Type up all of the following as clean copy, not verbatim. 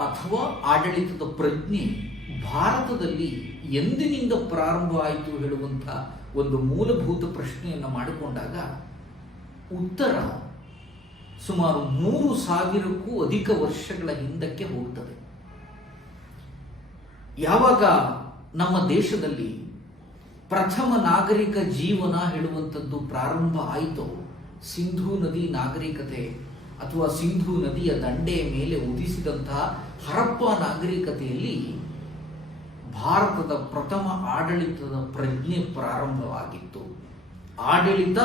ಅಥವಾ ಆಡಳಿತದ ಪ್ರಜ್ಞೆ ಭಾರತದಲ್ಲಿ ಎಂದಿನಿಂದ ಪ್ರಾರಂಭ ಆಯಿತು ಹೇಳುವಂಥ ಒಂದು ಮೂಲಭೂತ ಪ್ರಶ್ನೆಯನ್ನು ಮಾಡಿಕೊಂಡಾಗ ಉತ್ತರ ಸುಮಾರು 3000ಕ್ಕೂ ಅಧಿಕ ವರ್ಷಗಳ ಹಿಂದಕ್ಕೆ ಹೋಗ್ತದೆ. ಯಾವಾಗ ನಮ್ಮ ದೇಶದಲ್ಲಿ ಪ್ರಥಮ ನಾಗರಿಕ ಜೀವನ ಹೇಳುವಂಥದ್ದು ಪ್ರಾರಂಭ ಆಯಿತು, ಸಿಂಧೂ ನದಿ ನಾಗರಿಕತೆ ಅಥವಾ ಸಿಂಧೂ ನದಿಯ ದಂಡೆಯ ಮೇಲೆ ಉದಿಸಿದಂತಹ ಹರಪ್ಪ ನಾಗರಿಕತೆಯಲ್ಲಿ ಭಾರತದ ಪ್ರಥಮ ಆಡಳಿತದ ಪ್ರಜ್ಞೆ ಪ್ರಾರಂಭವಾಗಿತ್ತು. ಆಡಳಿತ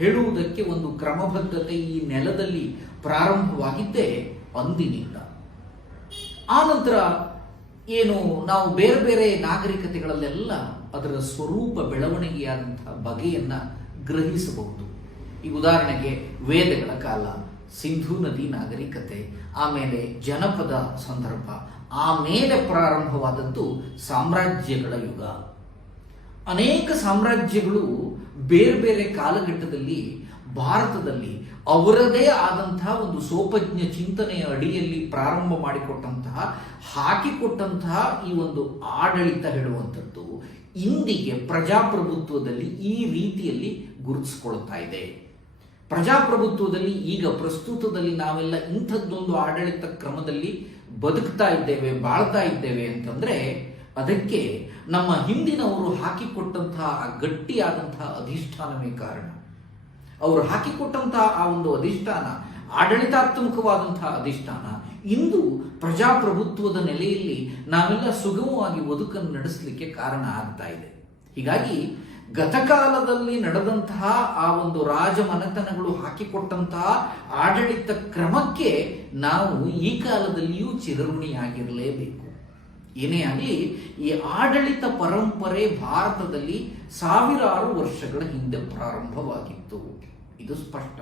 ಹೇಳುವುದಕ್ಕೆ ಒಂದು ಕ್ರಮಬದ್ಧತೆ ಈ ನೆಲದಲ್ಲಿ ಪ್ರಾರಂಭವಾಗಿದ್ದೇ ಅಂದಿನಿಂದ. ಆನಂತರ ಏನು ನಾವು ಬೇರೆ ಬೇರೆ ನಾಗರಿಕತೆಗಳಲ್ಲೆಲ್ಲ ಅದರ ಸ್ವರೂಪ ಬೆಳವಣಿಗೆಯಾದಂತಹ ಬಗೆಯನ್ನ ಗ್ರಹಿಸಬಹುದು. ಈ ಉದಾಹರಣೆಗೆ ವೇದಗಳ ಕಾಲ, ಸಿಂಧೂ ನದಿ ನಾಗರಿಕತೆ, ಆಮೇಲೆ ಜನಪದ ಸಂದರ್ಭ, ಆಮೇಲೆ ಪ್ರಾರಂಭವಾದದ್ದು ಸಾಮ್ರಾಜ್ಯಗಳ ಯುಗ. ಅನೇಕ ಸಾಮ್ರಾಜ್ಯಗಳು ಬೇರೆ ಬೇರೆ ಕಾಲಘಟ್ಟದಲ್ಲಿ ಭಾರತದಲ್ಲಿ ಅವರದೇ ಆದಂತಹ ಒಂದು ಸೋಪಜ್ಞ ಚಿಂತನೆಯ ಅಡಿಯಲ್ಲಿ ಪ್ರಾರಂಭ ಹಾಕಿಕೊಟ್ಟಂತಹ ಈ ಒಂದು ಆಡಳಿತ ಹೇಳುವಂಥದ್ದು ಇಂದಿಗೆ ಪ್ರಜಾಪ್ರಭುತ್ವದಲ್ಲಿ ಈ ರೀತಿಯಲ್ಲಿ ಗುರುತಿಸಿಕೊಳ್ತಾ ಇದೆ. ಪ್ರಜಾಪ್ರಭುತ್ವದಲ್ಲಿ ಈಗ ಪ್ರಸ್ತುತದಲ್ಲಿ ನಾವೆಲ್ಲ ಇಂಥದ್ದೊಂದು ಆಡಳಿತ ಕ್ರಮದಲ್ಲಿ ಬದುಕ್ತಾ ಇದ್ದೇವೆ, ಬಾಳ್ತಾ ಇದ್ದೇವೆ ಅಂತಂದ್ರೆ ಅದಕ್ಕೆ ನಮ್ಮ ಹಿಂದಿನವರು ಹಾಕಿಕೊಟ್ಟಂತಹ ಗಟ್ಟಿಯಾದಂತಹ ಅಧಿಷ್ಠಾನವೇ ಕಾರಣ. ಅವರು ಹಾಕಿಕೊಟ್ಟಂತಹ ಆ ಒಂದು ಅಧಿಷ್ಠಾನ, ಆಡಳಿತಾತ್ಮಕವಾದಂತಹ ಅಧಿಷ್ಠಾನ ಇಂದು ಪ್ರಜಾಪ್ರಭುತ್ವದ ನೆಲೆಯಲ್ಲಿ ನಾವೆಲ್ಲ ಸುಗಮವಾಗಿ ಬದುಕನ್ನು ನಡೆಸಲಿಕ್ಕೆ ಕಾರಣ ಆಗ್ತಾ ಇದೆ. ಹೀಗಾಗಿ ಗತಕಾಲದಲ್ಲಿ ನಡೆದಂತಹ ಆ ಒಂದು ರಾಜಮನೆತನಗಳು ಹಾಕಿಕೊಟ್ಟಂತಹ ಆಡಳಿತ ಕ್ರಮಕ್ಕೆ ನಾವು ಈ ಕಾಲದಲ್ಲಿಯೂ ಚಿರಋಣಿಯಾಗಿರಲೇಬೇಕು. ಏನೇ ಆಗಲಿ, ಈ ಆಡಳಿತ ಪರಂಪರೆ ಭಾರತದಲ್ಲಿ ಸಾವಿರಾರು ವರ್ಷಗಳ ಹಿಂದೆ ಪ್ರಾರಂಭವಾಗಿತ್ತು, ಇದು ಸ್ಪಷ್ಟ.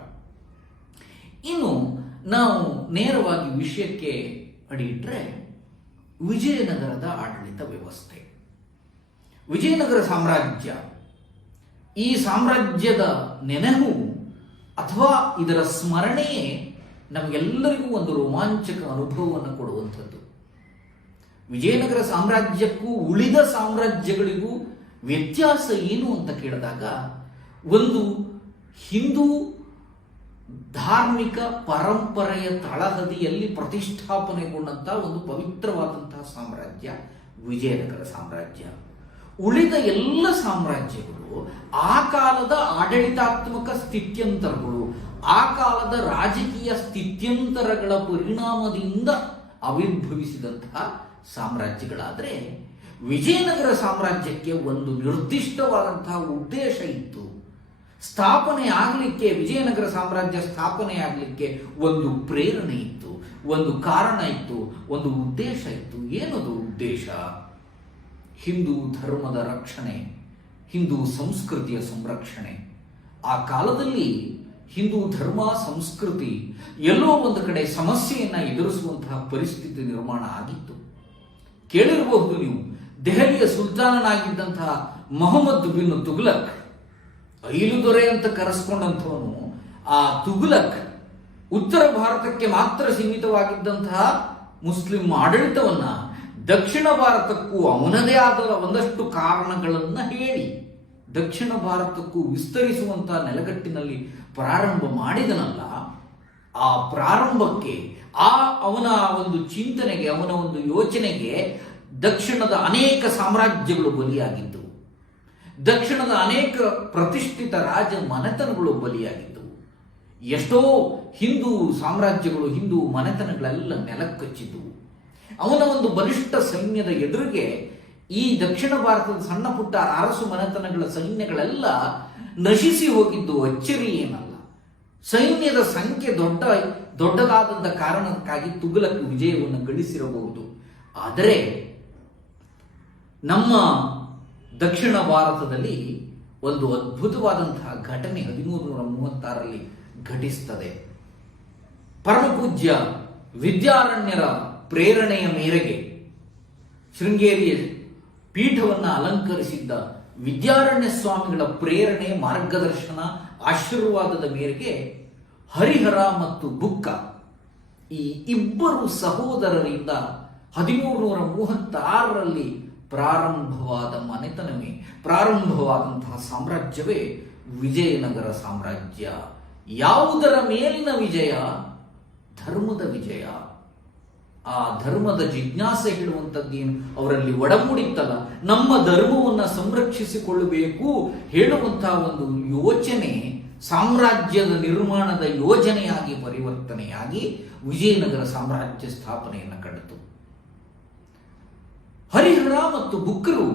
ಇನ್ನು ನಾವು ನೇರವಾಗಿ ವಿಷಯಕ್ಕೆ ಅಡಿಯಿಟ್ರೆ ವಿಜಯನಗರದ ಆಡಳಿತ ವ್ಯವಸ್ಥೆ, ವಿಜಯನಗರ ಸಾಮ್ರಾಜ್ಯ, ಈ ಸಾಮ್ರಾಜ್ಯದ ನೆನಹು ಅಥವಾ ಇದರ ಸ್ಮರಣೆಯೇ ನಮಗೆಲ್ಲರಿಗೂ ಒಂದು ರೋಮಾಂಚಕ ಅನುಭವವನ್ನು ಕೊಡುವಂಥದ್ದು. ವಿಜಯನಗರ ಸಾಮ್ರಾಜ್ಯಕ್ಕೂ ಉಳಿದ ಸಾಮ್ರಾಜ್ಯಗಳಿಗೂ ವ್ಯತ್ಯಾಸ ಏನು ಅಂತ ಕೇಳಿದಾಗ, ಒಂದು ಹಿಂದೂ ಧಾರ್ಮಿಕ ಪರಂಪರೆಯ ತಳಹದಿಯಲ್ಲಿ ಪ್ರತಿಷ್ಠಾಪನೆಗೊಂಡಂತಹ ಒಂದು ಪವಿತ್ರವಾದಂತಹ ಸಾಮ್ರಾಜ್ಯ ವಿಜಯನಗರ ಸಾಮ್ರಾಜ್ಯ. ಉಳಿದ ಎಲ್ಲ ಸಾಮ್ರಾಜ್ಯಗಳು ಆ ಕಾಲದ ಆಡಳಿತಾತ್ಮಕ ಸ್ಥಿತ್ಯಂತರಗಳು, ಆ ಕಾಲದ ರಾಜಕೀಯ ಸ್ಥಿತ್ಯಂತರಗಳ ಪರಿಣಾಮದಿಂದ ಆವಿರ್ಭವಿಸಿದಂತಹ ಸಾಮ್ರಾಜ್ಯಗಳಾದರೆ ವಿಜಯನಗರ ಸಾಮ್ರಾಜ್ಯಕ್ಕೆ ಒಂದು ನಿರ್ದಿಷ್ಟವಾದಂತಹ ಉದ್ದೇಶ ಇತ್ತು. ಸ್ಥಾಪನೆ ಆಗಲಿಕ್ಕೆ, ವಿಜಯನಗರ ಸಾಮ್ರಾಜ್ಯ ಸ್ಥಾಪನೆ ಆಗಲಿಕ್ಕೆ ಒಂದು ಪ್ರೇರಣೆ ಇತ್ತು, ಒಂದು ಕಾರಣ ಇತ್ತು, ಒಂದು ಉದ್ದೇಶ ಇತ್ತು. ಏನದು ಉದ್ದೇಶ? ಹಿಂದೂ ಧರ್ಮದ ರಕ್ಷಣೆ, ಹಿಂದೂ ಸಂಸ್ಕೃತಿಯ ಸಂರಕ್ಷಣೆ. ಆ ಕಾಲದಲ್ಲಿ ಹಿಂದೂ ಧರ್ಮ ಸಂಸ್ಕೃತಿ ಎಲ್ಲೋ ಒಂದು ಕಡೆ ಸಮಸ್ಯೆಯನ್ನ ಎದುರಿಸುವಂತಹ ಪರಿಸ್ಥಿತಿ ನಿರ್ಮಾಣ ಆಗಿತ್ತು. ಕೇಳಿರಬಹುದು ನೀವು, ದೆಹಲಿಯ ಸುಲ್ತಾನನಾಗಿದ್ದಂತಹ ಮೊಹಮ್ಮದ್ ಬಿನ್ ತುಘಲಕ್, ಐಲು ದೊರೆ ಅಂತ ಕರೆಸ್ಕೊಂಡಂಥವನು, ಆ ತುಘಲಕ್ ಉತ್ತರ ಭಾರತಕ್ಕೆ ಮಾತ್ರ ಸೀಮಿತವಾಗಿದ್ದಂತಹ ಮುಸ್ಲಿಂ ಆಡಳಿತವನ್ನ ದಕ್ಷಿಣ ಭಾರತಕ್ಕೂ ಅವನದೇ ಆದ ಒಂದಷ್ಟು ಕಾರಣಗಳನ್ನ ಹೇಳಿ ದಕ್ಷಿಣ ಭಾರತಕ್ಕೂ ವಿಸ್ತರಿಸುವಂತಹ ನೆಲಗಟ್ಟಿನಲ್ಲಿ ಪ್ರಾರಂಭ ಮಾಡಿದನಲ್ಲ, ಆ ಪ್ರಾರಂಭಕ್ಕೆ, ಅವನ ಒಂದು ಚಿಂತನೆಗೆ, ಅವನ ಒಂದು ಯೋಚನೆಗೆ ದಕ್ಷಿಣದ ಅನೇಕ ಸಾಮ್ರಾಜ್ಯಗಳು ಬಲಿಯಾಗಿದ್ದವು. ದಕ್ಷಿಣದ ಅನೇಕ ಪ್ರತಿಷ್ಠಿತ ರಾಜ ಮನೆತನಗಳು ಬಲಿಯಾಗಿದ್ದವು. ಎಷ್ಟೋ ಹಿಂದೂ ಸಾಮ್ರಾಜ್ಯಗಳು, ಹಿಂದೂ ಮನೆತನಗಳೆಲ್ಲ ನೆಲಕ್ಕಚ್ಚಿದ್ದವು. ಅವನ ಒಂದು ಬಲಿಷ್ಠ ಸೈನ್ಯದ ಎದುರಿಗೆ ಈ ದಕ್ಷಿಣ ಭಾರತದ ಸಣ್ಣ ಪುಟ್ಟ ಅರಸು ಮನೆತನಗಳ ಸೈನ್ಯಗಳೆಲ್ಲ ನಶಿಸಿ ಹೋಗಿದ್ದು ಅಚ್ಚರಿ ಏನಲ್ಲ. ಸೈನ್ಯದ ಸಂಖ್ಯೆ ದೊಡ್ಡದಾದ ಕಾರಣಕ್ಕಾಗಿ ತುಘಲಕ್ ವಿಜಯವನ್ನು ಗಳಿಸಿರಬಹುದು. ಆದರೆ ನಮ್ಮ ದಕ್ಷಿಣ ಭಾರತದಲ್ಲಿ ಒಂದು ಅದ್ಭುತವಾದಂತಹ ಘಟನೆ 1336ರಲ್ಲಿ ಘಟಿಸುತ್ತದೆ. ಪರಮಪೂಜ್ಯ ವಿದ್ಯಾರಣ್ಯರ ಪ್ರೇರಣೆಯ ಮೇರೆಗೆ ಶೃಂಗೇರಿಯ ಪೀಠವನ್ನು ಅಲಂಕರಿಸಿದ್ದ ವಿದ್ಯಾರಣ್ಯ ಸ್ವಾಮಿಗಳ ಪ್ರೇರಣೆ, ಮಾರ್ಗದರ್ಶನ, ಆಶೀರ್ವಾದದ ಮೇರೆಗೆ ಹರಿಹರ ಮತ್ತು ಬುಕ್ಕ ಈ ಇಬ್ಬರು ಸಹೋದರರಿಂದ 1336ರಲ್ಲಿ ಪ್ರಾರಂಭವಾದ ಮನೆತನವೇ, ಪ್ರಾರಂಭವಾದಂತಹ ಸಾಮ್ರಾಜ್ಯವೇ ವಿಜಯನಗರ ಸಾಮ್ರಾಜ್ಯ. ಯಾವುದರ ಮೇಲಿನ ವಿಜಯ? ಧರ್ಮದ ವಿಜಯ. ಆ ಧರ್ಮದ ಜಿಜ್ಞಾಸೆ ಹೇಳುವಂಥದ್ದೇನು ಅವರಲ್ಲಿ ಒಡಮೂಡಿತ್ತಲ್ಲ, ನಮ್ಮ ಧರ್ಮವನ್ನು ಸಂರಕ್ಷಿಸಿಕೊಳ್ಳಬೇಕು ಹೇಳುವಂತಹ ಒಂದು ಯೋಚನೆ ಸಾಮ್ರಾಜ್ಯದ ನಿರ್ಮಾಣದ ಯೋಜನೆಯಾಗಿ ಪರಿವರ್ತನೆಯಾಗಿ ವಿಜಯನಗರ ಸಾಮ್ರಾಜ್ಯ ಸ್ಥಾಪನೆಯನ್ನು ಕಂಡಿತು. ಹರಿಹರ ಮತ್ತು ಬುಕ್ಕರು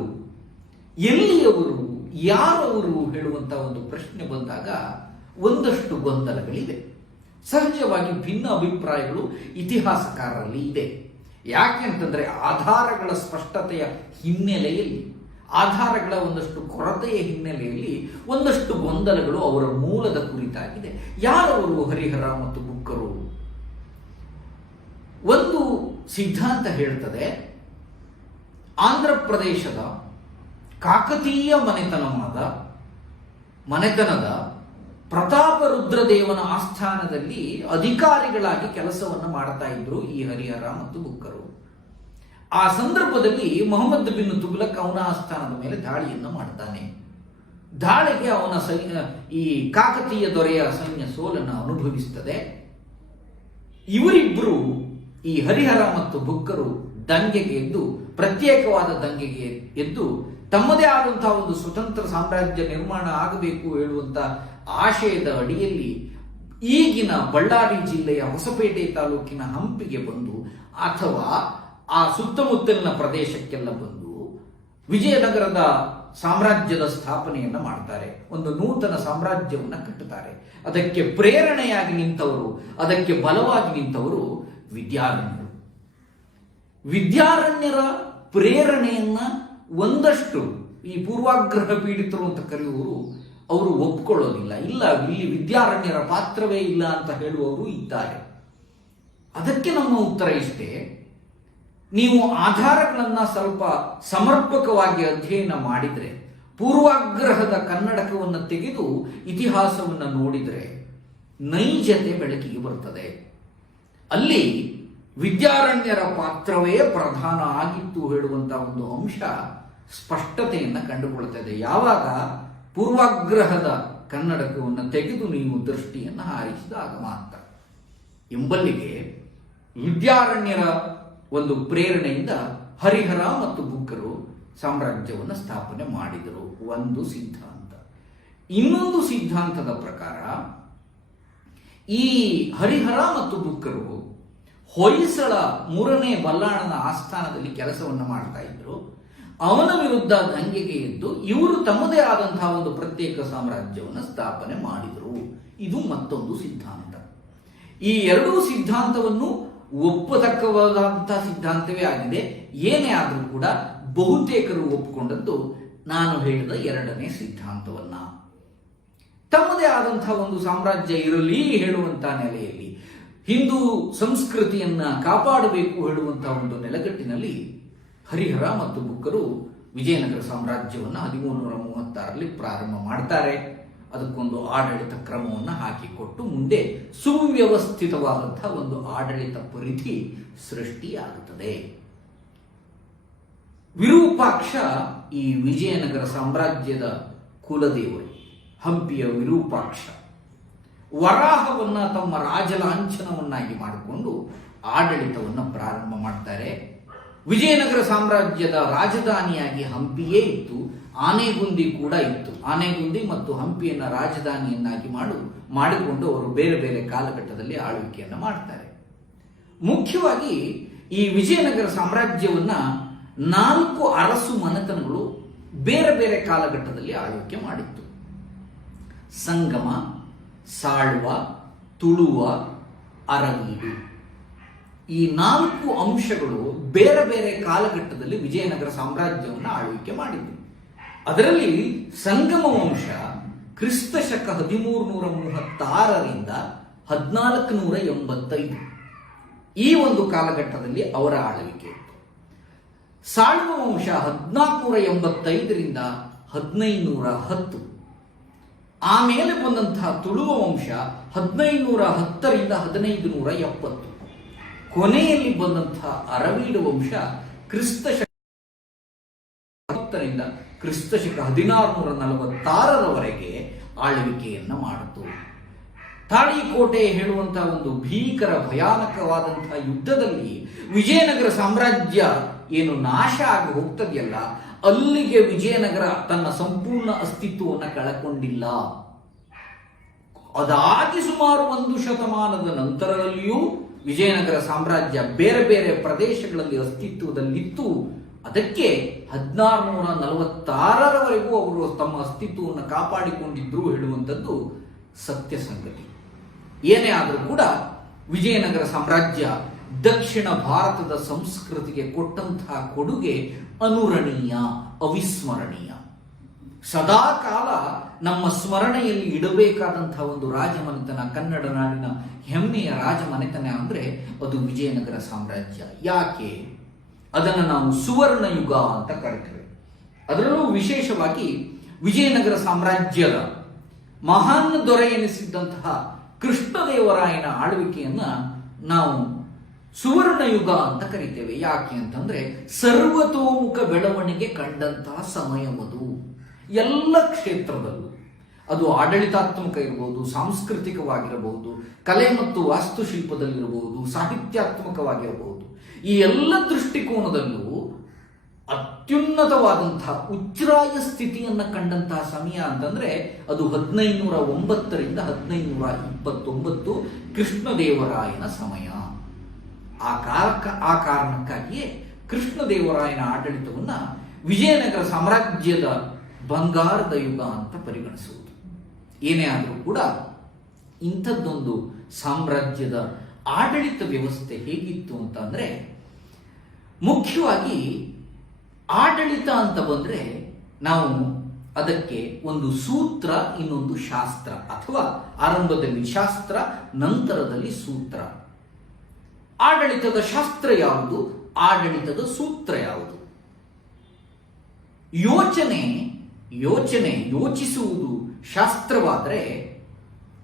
ಎಲ್ಲಿಯವರು, ಯಾರವರು ಹೇಳುವಂತಹ ಒಂದು ಪ್ರಶ್ನೆ ಬಂದಾಗ ಒಂದಷ್ಟು ಗೊಂದಲಗಳಿವೆ. ಸಹಜವಾಗಿ ಭಿನ್ನ ಅಭಿಪ್ರಾಯಗಳು ಇತಿಹಾಸಕಾರರಲ್ಲಿ ಇದೆ. ಯಾಕೆಂತಂದ್ರೆ ಆಧಾರಗಳ ಸ್ಪಷ್ಟತೆಯ ಹಿನ್ನೆಲೆಯಲ್ಲಿ, ಆಧಾರಗಳ ಒಂದಷ್ಟು ಕೊರತೆಯ ಹಿನ್ನೆಲೆಯಲ್ಲಿ ಒಂದಷ್ಟು ಗೊಂದಲಗಳು ಅವರ ಮೂಲದ ಕುರಿತಾಗಿದೆ. ಯಾರವರು ಹರಿಹರ ಮತ್ತು ಬುಕ್ಕರು? ಒಂದು ಸಿದ್ಧಾಂತ ಹೇಳ್ತದೆ, ಆಂಧ್ರ ಪ್ರದೇಶದ ಕಾಕತೀಯ ಮನೆತನದ ಪ್ರತಾಪ ರುದ್ರದೇವನ ಆಸ್ಥಾನದಲ್ಲಿ ಅಧಿಕಾರಿಗಳಾಗಿ ಕೆಲಸವನ್ನು ಮಾಡ್ತಾ ಇದ್ರು ಈ ಹರಿಹರ ಮತ್ತು ಬುಕ್ಕರು. ಆ ಸಂದರ್ಭದಲ್ಲಿ ಮೊಹಮ್ಮದ್ ಬಿನ್ ತುಘಲಕ್ ಅವನ ಆಸ್ಥಾನದ ಮೇಲೆ ದಾಳಿಯನ್ನು ಮಾಡ್ತಾನೆ. ದಾಳಿಗೆ ಅವನ ಈ ಕಾಕತೀಯ ದೊರೆಯ ಸೈನ್ಯ ಸೋಲನ್ನು ಅನುಭವಿಸುತ್ತದೆ. ಇವರಿಬ್ಬರು, ಈ ಹರಿಹರ ಮತ್ತು ಬುಕ್ಕರು, ದಂಗೆಗೆ ಎದ್ದು, ಪ್ರತ್ಯೇಕವಾದ ದಂಗೆಗೆ ಎದ್ದು ತಮ್ಮದೇ ಆದಂತಹ ಒಂದು ಸ್ವತಂತ್ರ ಸಾಮ್ರಾಜ್ಯ ನಿರ್ಮಾಣ ಆಗಬೇಕು ಹೇಳುವಂತ ಆಶಯದ ಅಡಿಯಲ್ಲಿ ಈಗಿನ ಬಳ್ಳಾರಿ ಜಿಲ್ಲೆಯ ಹೊಸಪೇಟೆ ತಾಲೂಕಿನ ಹಂಪಿಗೆ ಬಂದು ಅಥವಾ ಆ ಸುತ್ತಮುತ್ತಲಿನ ಪ್ರದೇಶಕ್ಕೆಲ್ಲ ಬಂದು ವಿಜಯನಗರದ ಸಾಮ್ರಾಜ್ಯದ ಸ್ಥಾಪನೆಯನ್ನು ಮಾಡ್ತಾರೆ. ಒಂದು ನೂತನ ಸಾಮ್ರಾಜ್ಯವನ್ನು ಕಟ್ಟುತ್ತಾರೆ. ಅದಕ್ಕೆ ಪ್ರೇರಣೆಯಾಗಿ ನಿಂತವರು, ಅದಕ್ಕೆ ಬಲವಾಗಿ ನಿಂತವರು ವಿದ್ಯಾರಣ್ಯರು. ವಿದ್ಯಾರಣ್ಯರ ಪ್ರೇರಣೆಯನ್ನ ಒಂದಷ್ಟು ಈ ಪೂರ್ವಾಗ್ರಹ ಪೀಡಿತರು ಅಂತ ಕರೆಯುವವರು ಅವರು ಒಪ್ಕೊಳ್ಳೋದಿಲ್ಲ. ಇಲ್ಲ, ಇಲ್ಲಿ ವಿದ್ಯಾರಣ್ಯರ ಪಾತ್ರವೇ ಇಲ್ಲ ಅಂತ ಹೇಳುವವರು ಇದ್ದಾರೆ. ಅದಕ್ಕೆ ನಮ್ಮ ಉತ್ತರ ಇಷ್ಟೇ, ನೀವು ಆಧಾರಗಳನ್ನ ಸ್ವಲ್ಪ ಸಮರ್ಪಕವಾಗಿ ಅಧ್ಯಯನ ಮಾಡಿದರೆ, ಪೂರ್ವಾಗ್ರಹದ ಕನ್ನಡಕವನ್ನು ತೆಗೆದು ಇತಿಹಾಸವನ್ನು ನೋಡಿದರೆ ನೈಜತೆ ಬೆಳಕಿಗೆ ಬರುತ್ತದೆ. ಅಲ್ಲಿ ವಿದ್ಯಾರಣ್ಯರ ಪಾತ್ರವೇ ಪ್ರಧಾನ ಆಗಿತ್ತು ಹೇಳುವಂತಹ ಒಂದು ಅಂಶ ಸ್ಪಷ್ಟತೆಯನ್ನು ಕಂಡುಕೊಳ್ಳುತ್ತದೆ. ಯಾವಾಗ ಪೂರ್ವಾಗ್ರಹದ ಕನ್ನಡಕವನ್ನು ತೆಗೆದು ನೀವು ದೃಷ್ಟಿಯನ್ನು ಹಾರಿಸಿದಾಗ ಮಾತ್ರ. ಎಂಬಲ್ಲಿಗೆ ವಿದ್ಯಾರಣ್ಯರ ಒಂದು ಪ್ರೇರಣೆಯಿಂದ ಹರಿಹರ ಮತ್ತು ಬುಕ್ಕರು ಸಾಮ್ರಾಜ್ಯವನ್ನು ಸ್ಥಾಪನೆ ಮಾಡಿದರು. ಒಂದು ಸಿದ್ಧಾಂತ. ಇನ್ನೊಂದು ಸಿದ್ಧಾಂತದ ಪ್ರಕಾರ ಈ ಹರಿಹರ ಮತ್ತು ಬುಕ್ಕರು ಹೊಯ್ಸಳ 3ನೇ ಬಲ್ಲಾಳನ ಆಸ್ಥಾನದಲ್ಲಿ ಕೆಲಸವನ್ನು ಮಾಡ್ತಾ ಇದ್ರು. ಅವನ ವಿರುದ್ಧ ದಂಗೆಗೆ ಎದ್ದು ಇವರು ತಮ್ಮದೇ ಆದಂತಹ ಒಂದು ಪ್ರತ್ಯೇಕ ಸಾಮ್ರಾಜ್ಯವನ್ನು ಸ್ಥಾಪನೆ ಮಾಡಿದರು. ಇದು ಮತ್ತೊಂದು ಸಿದ್ಧಾಂತ. ಈ ಎರಡೂ ಸಿದ್ಧಾಂತವನ್ನು ಒಪ್ಪತಕ್ಕವಾದಂತಹ ಸಿದ್ಧಾಂತವೇ ಆಗಿದೆ. ಏನೇ ಆದರೂ ಕೂಡ ಬಹುತೇಕರು ಒಪ್ಪಿಕೊಂಡದ್ದು ನಾನು ಹೇಳಿದ ಎರಡನೇ ಸಿದ್ಧಾಂತವನ್ನ. ತಮ್ಮದೇ ಆದಂತಹ ಒಂದು ಸಾಮ್ರಾಜ್ಯ ಇರಲಿ ಹೇಳುವಂತಹ ನೆಲೆಯಲ್ಲಿ, ಹಿಂದೂ ಸಂಸ್ಕೃತಿಯನ್ನ ಕಾಪಾಡಬೇಕು ಹೇಳುವಂತಹ ಒಂದು ನೆಲೆಗಟ್ಟಿನಲ್ಲಿ ಹರಿಹರ ಮತ್ತು ಬುಕ್ಕರು ವಿಜಯನಗರ ಸಾಮ್ರಾಜ್ಯವನ್ನು 1336ರಲ್ಲಿ ಪ್ರಾರಂಭ ಮಾಡ್ತಾರೆ. ಅದಕ್ಕೊಂದು ಆಡಳಿತ ಕ್ರಮವನ್ನು ಹಾಕಿಕೊಟ್ಟು ಮುಂದೆ ಸುವ್ಯವಸ್ಥಿತವಾದಂತಹ ಒಂದು ಆಡಳಿತ ಪರಿಧಿ ಸೃಷ್ಟಿಯಾಗುತ್ತದೆ. ವಿರೂಪಾಕ್ಷ ಈ ವಿಜಯನಗರ ಸಾಮ್ರಾಜ್ಯದ ಕುಲದೇವರು, ಹಂಪಿಯ ವಿರೂಪಾಕ್ಷ ವರಾಹವನ್ನ ತಮ್ಮ ರಾಜಲಾಂಛನವನ್ನಾಗಿ ಮಾಡಿಕೊಂಡು ಆಡಳಿತವನ್ನು ಪ್ರಾರಂಭ ಮಾಡ್ತಾರೆ. ವಿಜಯನಗರ ಸಾಮ್ರಾಜ್ಯದ ರಾಜಧಾನಿಯಾಗಿ ಹಂಪಿಯೇ ಇತ್ತು, ಆನೆಗುಂದಿ ಕೂಡ ಇತ್ತು. ಆನೆಗುಂದಿ ಮತ್ತು ಹಂಪಿಯನ್ನ ರಾಜಧಾನಿಯನ್ನಾಗಿ ಮಾಡಿಕೊಂಡು ಅವರು ಬೇರೆ ಬೇರೆ ಕಾಲಘಟ್ಟದಲ್ಲಿ ಆಳ್ವಿಕೆಯನ್ನು ಮಾಡ್ತಾರೆ. ಮುಖ್ಯವಾಗಿ ಈ ವಿಜಯನಗರ ಸಾಮ್ರಾಜ್ಯವನ್ನ 4 ಅರಸು ಮನೆತನಗಳು ಬೇರೆ ಬೇರೆ ಕಾಲಘಟ್ಟದಲ್ಲಿ ಆಳ್ವಿಕೆ ಮಾಡಿತ್ತು. ಸಂಗಮ, ಸಾಳ್ವ, ತುಳುವ, ಅರವೀಡು. ಈ 4 ಅಂಶಗಳು ಬೇರೆ ಬೇರೆ ಕಾಲಘಟ್ಟದಲ್ಲಿ ವಿಜಯನಗರ ಸಾಮ್ರಾಜ್ಯವನ್ನು ಆಳ್ವಿಕೆ ಮಾಡಿದ್ರು. ಅದರಲ್ಲಿ ಸಂಗಮ ವಂಶ ಕ್ರಿಸ್ತಶಕ 1336ರಿಂದ 1485 ಈ ಒಂದು ಕಾಲಘಟ್ಟದಲ್ಲಿ ಅವರ ಆಳ್ವಿಕೆ ಇತ್ತು. ಸಾಳ್ವ ವಂಶ 1485ರಿಂದ 1510. ಆಮೇಲೆ ಬಂದಂತಹ ತುಳುವ ವಂಶ 1510ರಿಂದ 1570. ಕೊನೆಯಲ್ಲಿ ಬಂದಂತಹ ಅರವೀಡ ವಂಶ ಕ್ರಿಸ್ತಶಕ ಕ್ರಿಸ್ತಶಕ 1646ರವರೆಗೆ ಆಳ್ವಿಕೆಯನ್ನ ಮಾಡಿತು. ತಾಳಿಕೋಟೆ ಹೇಳುವಂತಹ ಒಂದು ಭೀಕರ ಭಯಾನಕವಾದಂತಹ ಯುದ್ಧದಲ್ಲಿ ವಿಜಯನಗರ ಸಾಮ್ರಾಜ್ಯ ಏನು ನಾಶ ಆಗಿ ಹೋಗ್ತದೆಯಲ್ಲ, ಅಲ್ಲಿಗೆ ವಿಜಯನಗರ ತನ್ನ ಸಂಪೂರ್ಣ ಅಸ್ತಿತ್ವವನ್ನು ಕಳಕೊಂಡಿಲ್ಲ. ಅದಾಗಿ ಸುಮಾರು 1 ಶತಮಾನದ ನಂತರದಲ್ಲಿಯೂ ವಿಜಯನಗರ ಸಾಮ್ರಾಜ್ಯ ಬೇರೆ ಬೇರೆ ಪ್ರದೇಶಗಳಲ್ಲಿ ಅಸ್ತಿತ್ವದಲ್ಲಿತ್ತು. ಅದಕ್ಕೆ 1646ರವರೆಗೂ ಅವರು ತಮ್ಮ ಅಸ್ತಿತ್ವವನ್ನು ಕಾಪಾಡಿಕೊಂಡಿದ್ರು ಹೇಳುವಂಥದ್ದು ಸತ್ಯ ಸಂಗತಿ. ಏನೇ ಆದರೂ ಕೂಡ ವಿಜಯನಗರ ಸಾಮ್ರಾಜ್ಯ ದಕ್ಷಿಣ ಭಾರತದ ಸಂಸ್ಕೃತಿಗೆ ಕೊಟ್ಟಂತಹ ಕೊಡುಗೆ ಅನುರಣೀಯ, ಅವಿಸ್ಮರಣೀಯ. ಸದಾ ಕಾಲ ನಮ್ಮ ಸ್ಮರಣೆಯಲ್ಲಿ ಇಡಬೇಕಾದಂತಹ ಒಂದು ರಾಜಮನೆತನ, ಕನ್ನಡ ನಾಡಿನ ಹೆಮ್ಮೆಯ ರಾಜಮನೆತನ ಅಂದ್ರೆ ಅದು ವಿಜಯನಗರ ಸಾಮ್ರಾಜ್ಯ. ಯಾಕೆ ಅದನ್ನು ನಾವು ಸುವರ್ಣ ಯುಗ ಅಂತ ಕರಿತೇವೆ? ಅದರಲ್ಲೂ ವಿಶೇಷವಾಗಿ ವಿಜಯನಗರ ಸಾಮ್ರಾಜ್ಯದ ಮಹಾನ್ ದೊರೆ ಎನಿಸಿದ್ದಂತಹ ಕೃಷ್ಣದೇವರಾಯನ ಆಳ್ವಿಕೆಯನ್ನ ನಾವು ಸುವರ್ಣ ಯುಗ ಅಂತ ಕರಿತೇವೆ. ಯಾಕೆ ಅಂತಂದ್ರೆ ಸರ್ವತೋಮುಖ ಬೆಳವಣಿಗೆ ಕಂಡಂತಹ ಸಮಯವದು. ಎಲ್ಲ ಕ್ಷೇತ್ರದಲ್ಲೂ, ಅದು ಆಡಳಿತಾತ್ಮಕ ಇರಬಹುದು, ಸಾಂಸ್ಕೃತಿಕವಾಗಿರಬಹುದು, ಕಲೆ ಮತ್ತು ವಾಸ್ತುಶಿಲ್ಪದಲ್ಲಿರಬಹುದು, ಸಾಹಿತ್ಯಾತ್ಮಕವಾಗಿರಬಹುದು, ಈ ಎಲ್ಲ ದೃಷ್ಟಿಕೋನದಲ್ಲೂ ಅತ್ಯುನ್ನತವಾದಂತಹ ಉಚ್ಛ್ರಾಯ ಸ್ಥಿತಿಯನ್ನ ಕಂಡಂತಹ ಸಮಯ ಅಂತಂದ್ರೆ ಅದು 1509ರಿಂದ 1529 ಕೃಷ್ಣದೇವರಾಯನ ಸಮಯ. ಆ ಕಾರಣಕ್ಕಾಗಿಯೇ ಕೃಷ್ಣದೇವರಾಯನ ಆಡಳಿತವನ್ನ ವಿಜಯನಗರ ಸಾಮ್ರಾಜ್ಯದ ಬಂಗಾರದ ಯುಗ ಅಂತ ಪರಿಗಣಿಸುವುದು. ಏನೇ ಆದರೂ ಕೂಡ ಇಂಥದ್ದೊಂದು ಸಾಮ್ರಾಜ್ಯದ ಆಡಳಿತ ವ್ಯವಸ್ಥೆ ಹೇಗಿತ್ತು ಅಂತ ಅಂದ್ರೆ, ಮುಖ್ಯವಾಗಿ ಆಡಳಿತ ಅಂತ ಬಂದ್ರೆ ನಾವು ಅದಕ್ಕೆ ಒಂದು ಸೂತ್ರ, ಇನ್ನೊಂದು ಶಾಸ್ತ್ರ, ಅಥವಾ ಆರಂಭದಲ್ಲಿ ಶಾಸ್ತ್ರ, ನಂತರದಲ್ಲಿ ಸೂತ್ರ. ಆಡಳಿತದ ಶಾಸ್ತ್ರ ಯಾವುದು, ಆಡಳಿತದ ಸೂತ್ರ ಯಾವುದು? ಯೋಚಿಸುವುದು ಶಾಸ್ತ್ರವಾದರೆ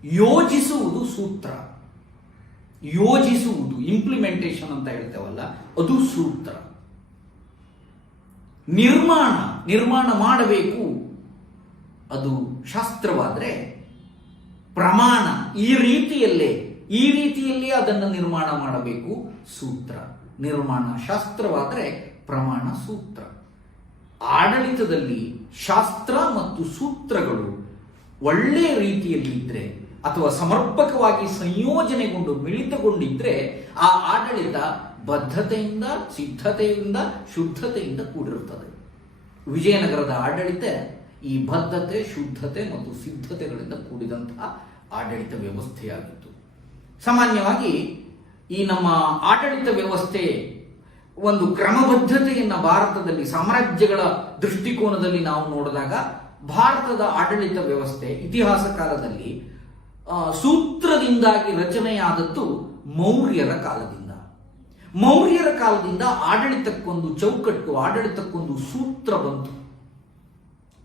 ಯೋಜಿಸುವುದು ಸೂತ್ರ. ಯೋಜಿಸುವುದು, ಇಂಪ್ಲಿಮೆಂಟೇಷನ್ ಅಂತ ಹೇಳ್ತೇವಲ್ಲ, ಅದು ಸೂತ್ರ. ನಿರ್ಮಾಣ ಮಾಡಬೇಕು, ಅದು ಶಾಸ್ತ್ರವಾದರೆ ಪ್ರಮಾಣ, ಈ ರೀತಿಯಲ್ಲೇ ಅದನ್ನು ನಿರ್ಮಾಣ ಮಾಡಬೇಕು, ಸೂತ್ರ. ನಿರ್ಮಾಣ ಶಾಸ್ತ್ರವಾದರೆ ಪ್ರಮಾಣ ಸೂತ್ರ. ಆಡಳಿತದಲ್ಲಿ ಶಾಸ್ತ್ರ ಮತ್ತು ಸೂತ್ರಗಳು ಒಳ್ಳೆಯ ರೀತಿಯಲ್ಲಿದ್ದರೆ ಅಥವಾ ಸಮರ್ಪಕವಾಗಿ ಸಂಯೋಜನೆಗೊಂಡು ಮಿಳಿತಗೊಂಡಿದ್ರೆ ಆ ಆಡಳಿತ ಬದ್ಧತೆಯಿಂದ, ಸಿದ್ಧತೆಯಿಂದ, ಶುದ್ಧತೆಯಿಂದ ಕೂಡಿರುತ್ತದೆ. ವಿಜಯನಗರದ ಆಡಳಿತ ಈ ಬದ್ಧತೆ, ಶುದ್ಧತೆ ಮತ್ತು ಸಿದ್ಧತೆಗಳಿಂದ ಕೂಡಿದಂತಹ ಆಡಳಿತ ವ್ಯವಸ್ಥೆಯಾಗಿತ್ತು. ಸಾಮಾನ್ಯವಾಗಿ ಈ ನಮ್ಮ ಆಡಳಿತ ವ್ಯವಸ್ಥೆ ಒಂದು ಕ್ರಮಬದ್ಧತೆಯನ್ನ ಭಾರತದಲ್ಲಿ ಸಾಮ್ರಾಜ್ಯಗಳ ದೃಷ್ಟಿಕೋನದಲ್ಲಿ ನಾವು ನೋಡಿದಾಗ, ಭಾರತದ ಆಡಳಿತ ವ್ಯವಸ್ಥೆ ಇತಿಹಾಸ ಕಾಲದಲ್ಲಿ ಸೂತ್ರದಿಂದಾಗಿ ರಚನೆಯಾದದ್ದು ಮೌರ್ಯರ ಕಾಲದಿಂದ ಆಡಳಿತಕ್ಕೊಂದು ಚೌಕಟ್ಟು, ಆಡಳಿತಕ್ಕೊಂದು ಸೂತ್ರ ಬಂತು.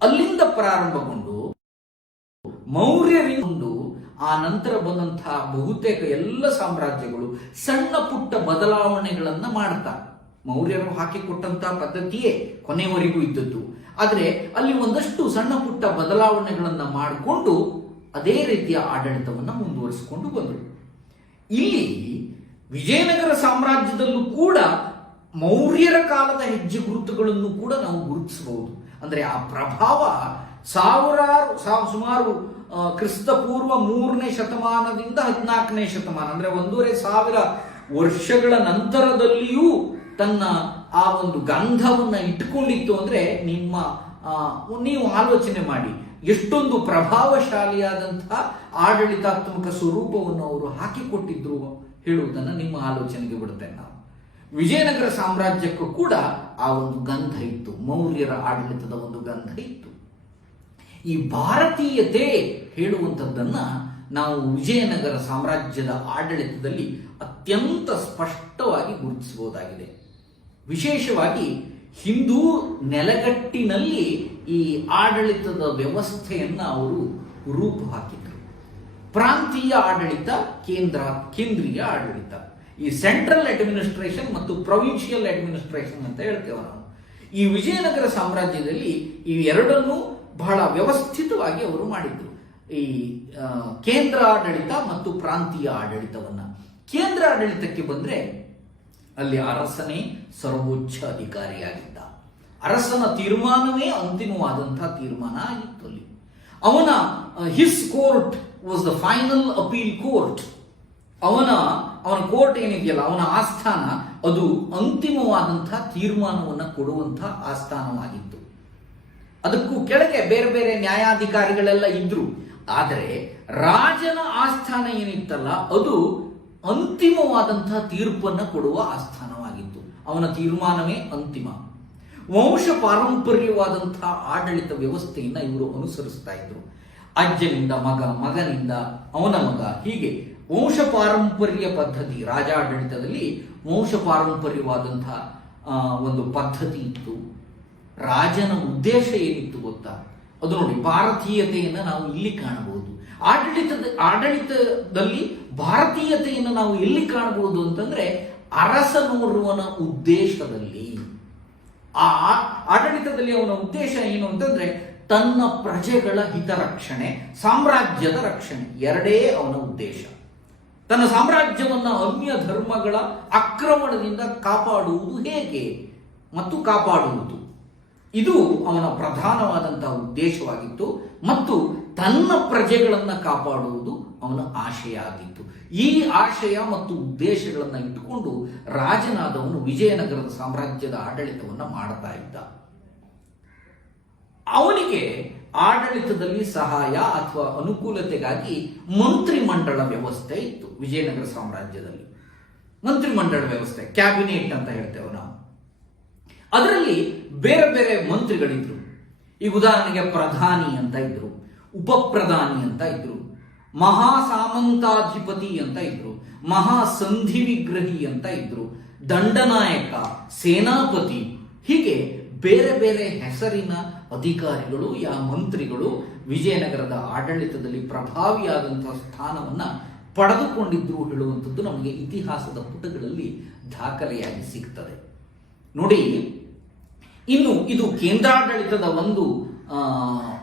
ಅಲ್ಲಿಂದ ಪ್ರಾರಂಭಗೊಂಡು ಮೌರ್ಯರಿಂದ ಆ ನಂತರ ಬಂದಂತಹ ಬಹುತೇಕ ಎಲ್ಲ ಸಾಮ್ರಾಜ್ಯಗಳು ಸಣ್ಣ ಪುಟ್ಟ ಬದಲಾವಣೆಗಳನ್ನ ಮಾಡ್ತಾರೆ. ಮೌರ್ಯರು ಹಾಕಿಕೊಟ್ಟಂತಹ ಪದ್ಧತಿಯೇ ಕೊನೆಯವರೆಗೂ ಇದ್ದದ್ದು. ಆದರೆ ಅಲ್ಲಿ ಒಂದಷ್ಟು ಸಣ್ಣ ಪುಟ್ಟ ಬದಲಾವಣೆಗಳನ್ನ ಮಾಡಿಕೊಂಡು ಅದೇ ರೀತಿಯ ಆಡಳಿತವನ್ನು ಮುಂದುವರಿಸಿಕೊಂಡು ಬಂದರು. ಇಲ್ಲಿ ವಿಜಯನಗರ ಸಾಮ್ರಾಜ್ಯದಲ್ಲೂ ಕೂಡ ಮೌರ್ಯರ ಕಾಲದ ಹೆಜ್ಜೆ ಗುರುತುಗಳನ್ನು ಕೂಡ ನಾವು ಗುರುತಿಸಬಹುದು. ಅಂದ್ರೆ ಆ ಪ್ರಭಾವ ಸುಮಾರು ಕ್ರಿಸ್ತಪೂರ್ವ 3ನೇ ಶತಮಾನದಿಂದ 14ನೇ ಶತಮಾನ, ಅಂದ್ರೆ 1,500 ವರ್ಷಗಳ ನಂತರದಲ್ಲಿಯೂ ತನ್ನ ಆ ಒಂದು ಗಂಧವನ್ನ ಇಟ್ಟುಕೊಂಡಿತ್ತು. ಅಂದ್ರೆ ನೀವು ಆಲೋಚನೆ ಮಾಡಿ, ಎಷ್ಟೊಂದು ಪ್ರಭಾವಶಾಲಿಯಾದಂತಹ ಆಡಳಿತಾತ್ಮಕ ಸ್ವರೂಪವನ್ನು ಅವರು ಹಾಕಿಕೊಟ್ಟಿದ್ರು ಹೇಳುವುದನ್ನು ನಿಮ್ಮ ಆಲೋಚನೆಗೆ ಬಿಡುತ್ತೇನೆ ನಾವು. ವಿಜಯನಗರ ಸಾಮ್ರಾಜ್ಯಕ್ಕೂ ಕೂಡ ಆ ಒಂದು ಗಂಧ ಇತ್ತು, ಮೌರ್ಯರ ಆಡಳಿತದ ಒಂದು ಗಂಧ ಇತ್ತು. ಈ ಭಾರತೀಯತೆ ಹೇಳುವಂಥದ್ದನ್ನ ನಾವು ವಿಜಯನಗರ ಸಾಮ್ರಾಜ್ಯದ ಆಡಳಿತದಲ್ಲಿ ಅತ್ಯಂತ ಸ್ಪಷ್ಟವಾಗಿ ಗುರುತಿಸಬಹುದಾಗಿದೆ. ವಿಶೇಷವಾಗಿ ಹಿಂದೂ ನೆಲಗಟ್ಟಿನಲ್ಲಿ ಈ ಆಡಳಿತದ ವ್ಯವಸ್ಥೆಯನ್ನ ಅವರು ರೂಪು ಹಾಕಿದ್ರು. ಪ್ರಾಂತೀಯ ಆಡಳಿತ, ಕೇಂದ್ರೀಯ ಆಡಳಿತ, ಈ ಸೆಂಟ್ರಲ್ ಅಡ್ಮಿನಿಸ್ಟ್ರೇಷನ್ ಮತ್ತು ಪ್ರೊವಿನ್ಷಿಯಲ್ ಅಡ್ಮಿನಿಸ್ಟ್ರೇಷನ್ ಅಂತ ಹೇಳ್ತೇವೆ ನಾವು. ಈ ವಿಜಯನಗರ ಸಾಮ್ರಾಜ್ಯದಲ್ಲಿ ಈ ಎರಡನ್ನೂ ಬಹಳ ವ್ಯವಸ್ಥಿತವಾಗಿ ಅವರು ಮಾಡಿದ್ರು. ಈ ಕೇಂದ್ರ ಆಡಳಿತ ಮತ್ತು ಪ್ರಾಂತೀಯ ಆಡಳಿತವನ್ನ. ಕೇಂದ್ರ ಆಡಳಿತಕ್ಕೆ ಬಂದ್ರೆ ಅಲ್ಲಿ ಅರಸನೇ ಸರ್ವೋಚ್ಚ ಅಧಿಕಾರಿಯಾಗಿದ್ದ. ಅರಸನ ತೀರ್ಮಾನವೇ ಅಂತಿಮವಾದಂತಹ ತೀರ್ಮಾನ ಆಗಿತ್ತು ಅಲ್ಲಿ. ಅವನ his court was the final appeal court. ಅವನ ಕೋರ್ಟ್ ಏನಿದೆಯಲ್ಲ, ಅವನ ಆಸ್ಥಾನ ಅದು ಅಂತಿಮವಾದಂತಹ ತೀರ್ಮಾನವನ್ನು ಕೊಡುವಂತಹ ಆಸ್ಥಾನವಾಗಿತ್ತು. ಅದಕ್ಕೂ ಕೆಳಗೆ ಬೇರೆ ಬೇರೆ ನ್ಯಾಯಾಧಿಕಾರಿಗಳೆಲ್ಲ ಇದ್ರು. ಆದರೆ ರಾಜನ ಆಸ್ಥಾನ ಏನಿತ್ತಲ್ಲ ಅದು ಅಂತಿಮವಾದಂತಹ ತೀರ್ಪನ್ನು ಕೊಡುವ ಆಸ್ಥಾನವಾಗಿತ್ತು. ಅವನ ತೀರ್ಮಾನವೇ ಅಂತಿಮ. ವಂಶ ಪಾರಂಪರ್ಯವಾದಂತಹ ಆಡಳಿತ ವ್ಯವಸ್ಥೆಯನ್ನ ಇವರು ಅನುಸರಿಸ್ತಾ ಇದ್ರು. ಅಜ್ಜನಿಂದ ಮಗ, ಮಗನಿಂದ ಅವನ ಮಗ, ಹೀಗೆ ವಂಶ ಪಾರಂಪರ್ಯ ಪದ್ಧತಿ. ರಾಜಾಡಳಿತದಲ್ಲಿ ವಂಶ ಪಾರಂಪರ್ಯವಾದಂತಹ ಒಂದು ಪದ್ಧತಿ ಇತ್ತು. ರಾಜನ ಉದ್ದೇಶ ಏನಿತ್ತು ಗೊತ್ತಾ? ಅದು ನೋಡಿ, ಭಾರತೀಯತೆಯನ್ನು ನಾವು ಇಲ್ಲಿ ಕಾಣಬಹುದು. ಆಡಳಿತದಲ್ಲಿ ಭಾರತೀಯತೆಯನ್ನು ನಾವು ಎಲ್ಲಿ ಕಾಣಬಹುದು ಅಂತಂದ್ರೆ ಅರಸನೋರ್ವನ ಉದ್ದೇಶದಲ್ಲಿ. ಆ ಆಡಳಿತದಲ್ಲಿ ಅವನ ಉದ್ದೇಶ ಏನು ಅಂತಂದ್ರೆ ತನ್ನ ಪ್ರಜೆಗಳ ಹಿತರಕ್ಷಣೆ, ಸಾಮ್ರಾಜ್ಯದ ರಕ್ಷಣೆ, ಎರಡೇ ಅವನ ಉದ್ದೇಶ. ತನ್ನ ಸಾಮ್ರಾಜ್ಯವನ್ನ ಅನ್ಯ ಧರ್ಮಗಳ ಆಕ್ರಮಣದಿಂದ ಕಾಪಾಡುವುದು ಹೇಗೆ ಮತ್ತು ಕಾಪಾಡುವುದು, ಇದು ಅವನ ಪ್ರಧಾನವಾದಂತಹ ಉದ್ದೇಶವಾಗಿತ್ತು. ಮತ್ತು ತನ್ನ ಪ್ರಜೆಗಳನ್ನು ಕಾಪಾಡುವುದು ಅವನ ಆಶಯ ಆಗಿತ್ತು. ಈ ಆಶಯ ಮತ್ತು ಉದ್ದೇಶಗಳನ್ನು ಇಟ್ಟುಕೊಂಡು ರಾಜನಾದವನು ವಿಜಯನಗರದ ಸಾಮ್ರಾಜ್ಯದ ಆಡಳಿತವನ್ನು ಮಾಡ್ತಾ ಇದ್ದ. ಅವನಿಗೆ ಆಡಳಿತದಲ್ಲಿ ಸಹಾಯ ಅಥವಾ ಅನುಕೂಲತೆಗಾಗಿ ಮಂತ್ರಿಮಂಡಲ ವ್ಯವಸ್ಥೆ ಇತ್ತು. ವಿಜಯನಗರ ಸಾಮ್ರಾಜ್ಯದಲ್ಲಿ ಮಂತ್ರಿಮಂಡಲ ವ್ಯವಸ್ಥೆ, ಕ್ಯಾಬಿನೆಟ್ ಅಂತ ಹೇಳ್ತೇವೆ ನಾವು. ಅದರಲ್ಲಿ ಬೇರೆ ಬೇರೆ ಮಂತ್ರಿಗಳಿದ್ರು. ಈಗ ಉದಾಹರಣೆಗೆ ಪ್ರಧಾನಿ ಅಂತ ಇದ್ರು, ಉಪಪ್ರಧಾನಿ ಅಂತ ಇದ್ರು, ಮಹಾಸಾಮಂತಾಧಿಪತಿ ಅಂತ ಇದ್ರು, ಮಹಾಸಂಧಿ ವಿಗ್ರಹಿ ಅಂತ ಇದ್ರು, ದಂಡನಾಯಕ, ಸೇನಾಪತಿ, ಹೀಗೆ ಬೇರೆ ಬೇರೆ ಹೆಸರಿನ ಅಧಿಕಾರಿಗಳು ಮಂತ್ರಿಗಳು ವಿಜಯನಗರದ ಆಡಳಿತದಲ್ಲಿ ಪ್ರಭಾವಿಯಾದಂತಹ ಸ್ಥಾನವನ್ನ ಪಡೆದುಕೊಂಡಿದ್ರು ಹೇಳುವಂಥದ್ದು ನಮಗೆ ಇತಿಹಾಸದ ಪುಟಗಳಲ್ಲಿ ದಾಖಲೆಯಾಗಿ ಸಿಗ್ತದೆ. ನೋಡಿ, ಇನ್ನು ಇದು ಕೇಂದ್ರಾಡಳಿತದ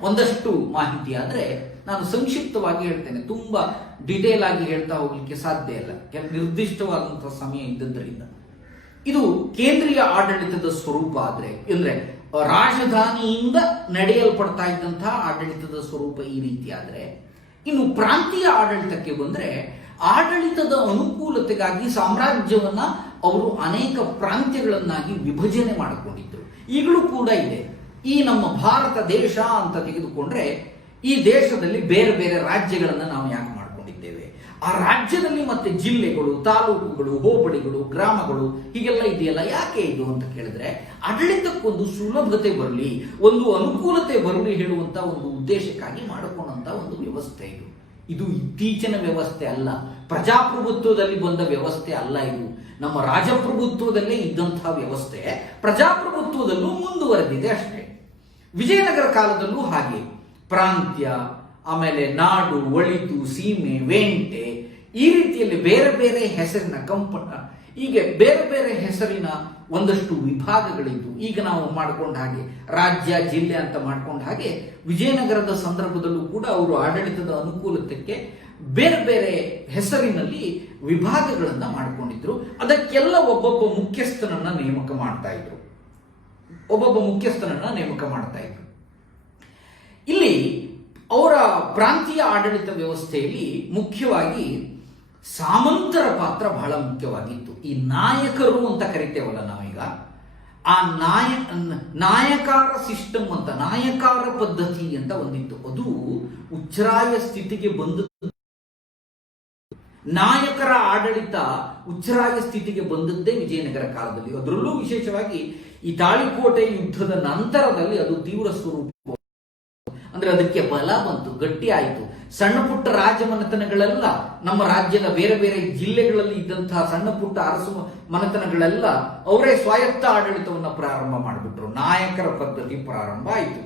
ಒಂದಷ್ಟು ಮಾಹಿತಿ. ಆದರೆ ನಾನು ಸಂಕ್ಷಿಪ್ತವಾಗಿ ಹೇಳ್ತೇನೆ, ತುಂಬಾ ಡಿಟೇಲ್ ಆಗಿ ಹೇಳ್ತಾ ಹೋಗ್ಲಿಕ್ಕೆ ಸಾಧ್ಯ ಇಲ್ಲ, ನಿರ್ದಿಷ್ಟವಾದಂತಹ ಸಮಯ ಇದ್ದದ್ದರಿಂದ. ಇದು ಕೇಂದ್ರೀಯ ಆಡಳಿತದ ಸ್ವರೂಪ ಆದ್ರೆ, ಅಂದ್ರೆ ರಾಜಧಾನಿಯಿಂದ ನಡೆಯಲ್ಪಡ್ತಾ ಇದ್ದಂತಹ ಆಡಳಿತದ ಸ್ವರೂಪ ಈ ರೀತಿ ಆದ್ರೆ, ಇನ್ನು ಪ್ರಾಂತೀಯ ಆಡಳಿತಕ್ಕೆ ಬಂದ್ರೆ ಆಡಳಿತದ ಅನುಕೂಲತೆಗಾಗಿ ಸಾಮ್ರಾಜ್ಯವನ್ನ ಅವರು ಅನೇಕ ಪ್ರಾಂತ್ಯಗಳನ್ನಾಗಿ ವಿಭಜನೆ ಮಾಡಿಕೊಂಡಿದ್ರು. ಈಗಲೂ ಕೂಡ ಇದೆ. ಈ ನಮ್ಮ ಭಾರತ ದೇಶ ಅಂತ ತೆಗೆದುಕೊಂಡ್ರೆ ಈ ದೇಶದಲ್ಲಿ ಬೇರೆ ಬೇರೆ ರಾಜ್ಯಗಳನ್ನ ನಾವು ಯಾಕೆ ಮಾಡ್ಕೊಂಡಿದ್ದೇವೆ? ಆ ರಾಜ್ಯದಲ್ಲಿ ಮತ್ತೆ ಜಿಲ್ಲೆಗಳು, ತಾಲೂಕುಗಳು, ಹೋಬಳಿಗಳು, ಗ್ರಾಮಗಳು ಹೀಗೆಲ್ಲ ಇದೆಯಲ್ಲ. ಯಾಕೆ ಇದು ಅಂತ ಕೇಳಿದ್ರೆ ಆಡಳಿತಕ್ಕೊಂದು ಸುಲಭತೆ ಬರಲಿ, ಒಂದು ಅನುಕೂಲತೆ ಬರಲಿ ಹೇಳುವಂತ ಒಂದು ಉದ್ದೇಶಕ್ಕಾಗಿ ಮಾಡಿಕೊಂಡಂತ ಒಂದು ವ್ಯವಸ್ಥೆ ಇದು. ಇದು ಇತ್ತೀಚಿನ ವ್ಯವಸ್ಥೆ ಅಲ್ಲ, ಪ್ರಜಾಪ್ರಭುತ್ವದಲ್ಲಿ ಬಂದ ವ್ಯವಸ್ಥೆ ಅಲ್ಲ. ಇದು ನಮ್ಮ ರಾಜಪ್ರಭುತ್ವದಲ್ಲೇ ಇದ್ದಂತಹ ವ್ಯವಸ್ಥೆ ಪ್ರಜಾಪ್ರಭುತ್ವದಲ್ಲೂ ಮುಂದುವರೆದಿದೆ ಅಷ್ಟೇ. ವಿಜಯನಗರ ಕಾಲದಲ್ಲೂ ಹಾಗೆ ಪ್ರಾಂತ್ಯ, ಆಮೇಲೆ ನಾಡು, ಒಳಿತು, ಸೀಮೆ, ವೇಂಟೆ, ಈ ರೀತಿಯಲ್ಲಿ ಬೇರೆ ಬೇರೆ ಹೆಸರಿನ ಹೀಗೆ ಬೇರೆ ಬೇರೆ ಹೆಸರಿನ ಒಂದಷ್ಟು ವಿಭಾಗಗಳಿದ್ದು, ಈಗ ನಾವು ಮಾಡ್ಕೊಂಡ ಹಾಗೆ ರಾಜ್ಯ, ಜಿಲ್ಲೆ ಅಂತ ಮಾಡ್ಕೊಂಡ ಹಾಗೆ ವಿಜಯನಗರದ ಸಂದರ್ಭದಲ್ಲೂ ಕೂಡ ಅವರು ಆಡಳಿತದ ಅನುಕೂಲತೆಗೆ ಬೇರೆ ಬೇರೆ ಹೆಸರಿನಲ್ಲಿ ವಿಭಾಗಗಳನ್ನ ಮಾಡಿಕೊಂಡಿದ್ರು. ಅದಕ್ಕೆಲ್ಲ ಒಬ್ಬೊಬ್ಬ ಮುಖ್ಯಸ್ಥನನ್ನ ನೇಮಕ ಮಾಡ್ತಾ ಇದ್ರು. ಇಲ್ಲಿ ಅವರ ಪ್ರಾಂತೀಯ ಆಡಳಿತ ವ್ಯವಸ್ಥೆಯಲ್ಲಿ ಮುಖ್ಯವಾಗಿ ಸಾಮಂತರ ಪಾತ್ರ ಬಹಳ ಮುಖ್ಯವಾಗಿತ್ತು. ಈ ನಾಯಕರು ಅಂತ ಕರಿತೇವಲ್ಲ ನಾವೀಗ, ಆ ನಾಯಕಾರ ಸಿಸ್ಟಮ್ ಅಂತ, ನಾಯಕಾರ ಪದ್ಧತಿ ಅಂತ ಒಂದಿತ್ತು. ಅದು ಉಚ್ಛ್ರಾಯ ಸ್ಥಿತಿಗೆ ಬಂದ ನಾಯಕರ ಆಡಳಿತ ಉಚ್ಛ್ರಾಯ ಸ್ಥಿತಿಗೆ ಬಂದದ್ದೇ ವಿಜಯನಗರ ಕಾಲದಲ್ಲಿ. ಅದರಲ್ಲೂ ವಿಶೇಷವಾಗಿ ಈ ತಾಳಿಕೋಟೆ ಯುದ್ಧದ ನಂತರದಲ್ಲಿ ಅದು ತೀವ್ರ ಸ್ವರೂಪ, ಅಂದ್ರೆ ಅದಕ್ಕೆ ಬಲ ಬಂತು, ಗಟ್ಟಿ ಆಯಿತು. ಸಣ್ಣ ಪುಟ್ಟ ರಾಜಮನೆತನಗಳೆಲ್ಲ, ನಮ್ಮ ರಾಜ್ಯದ ಬೇರೆ ಬೇರೆ ಜಿಲ್ಲೆಗಳಲ್ಲಿ ಇದ್ದಂತಹ ಸಣ್ಣ ಪುಟ್ಟ ಅರಸು ಮನೆತನಗಳೆಲ್ಲ ಅವರೇ ಸ್ವಾಯತ್ತ ಆಡಳಿತವನ್ನು ಪ್ರಾರಂಭ ಮಾಡಿಬಿಟ್ರು. ನಾಯಕರ ಪದ್ಧತಿ ಪ್ರಾರಂಭ ಆಯಿತು.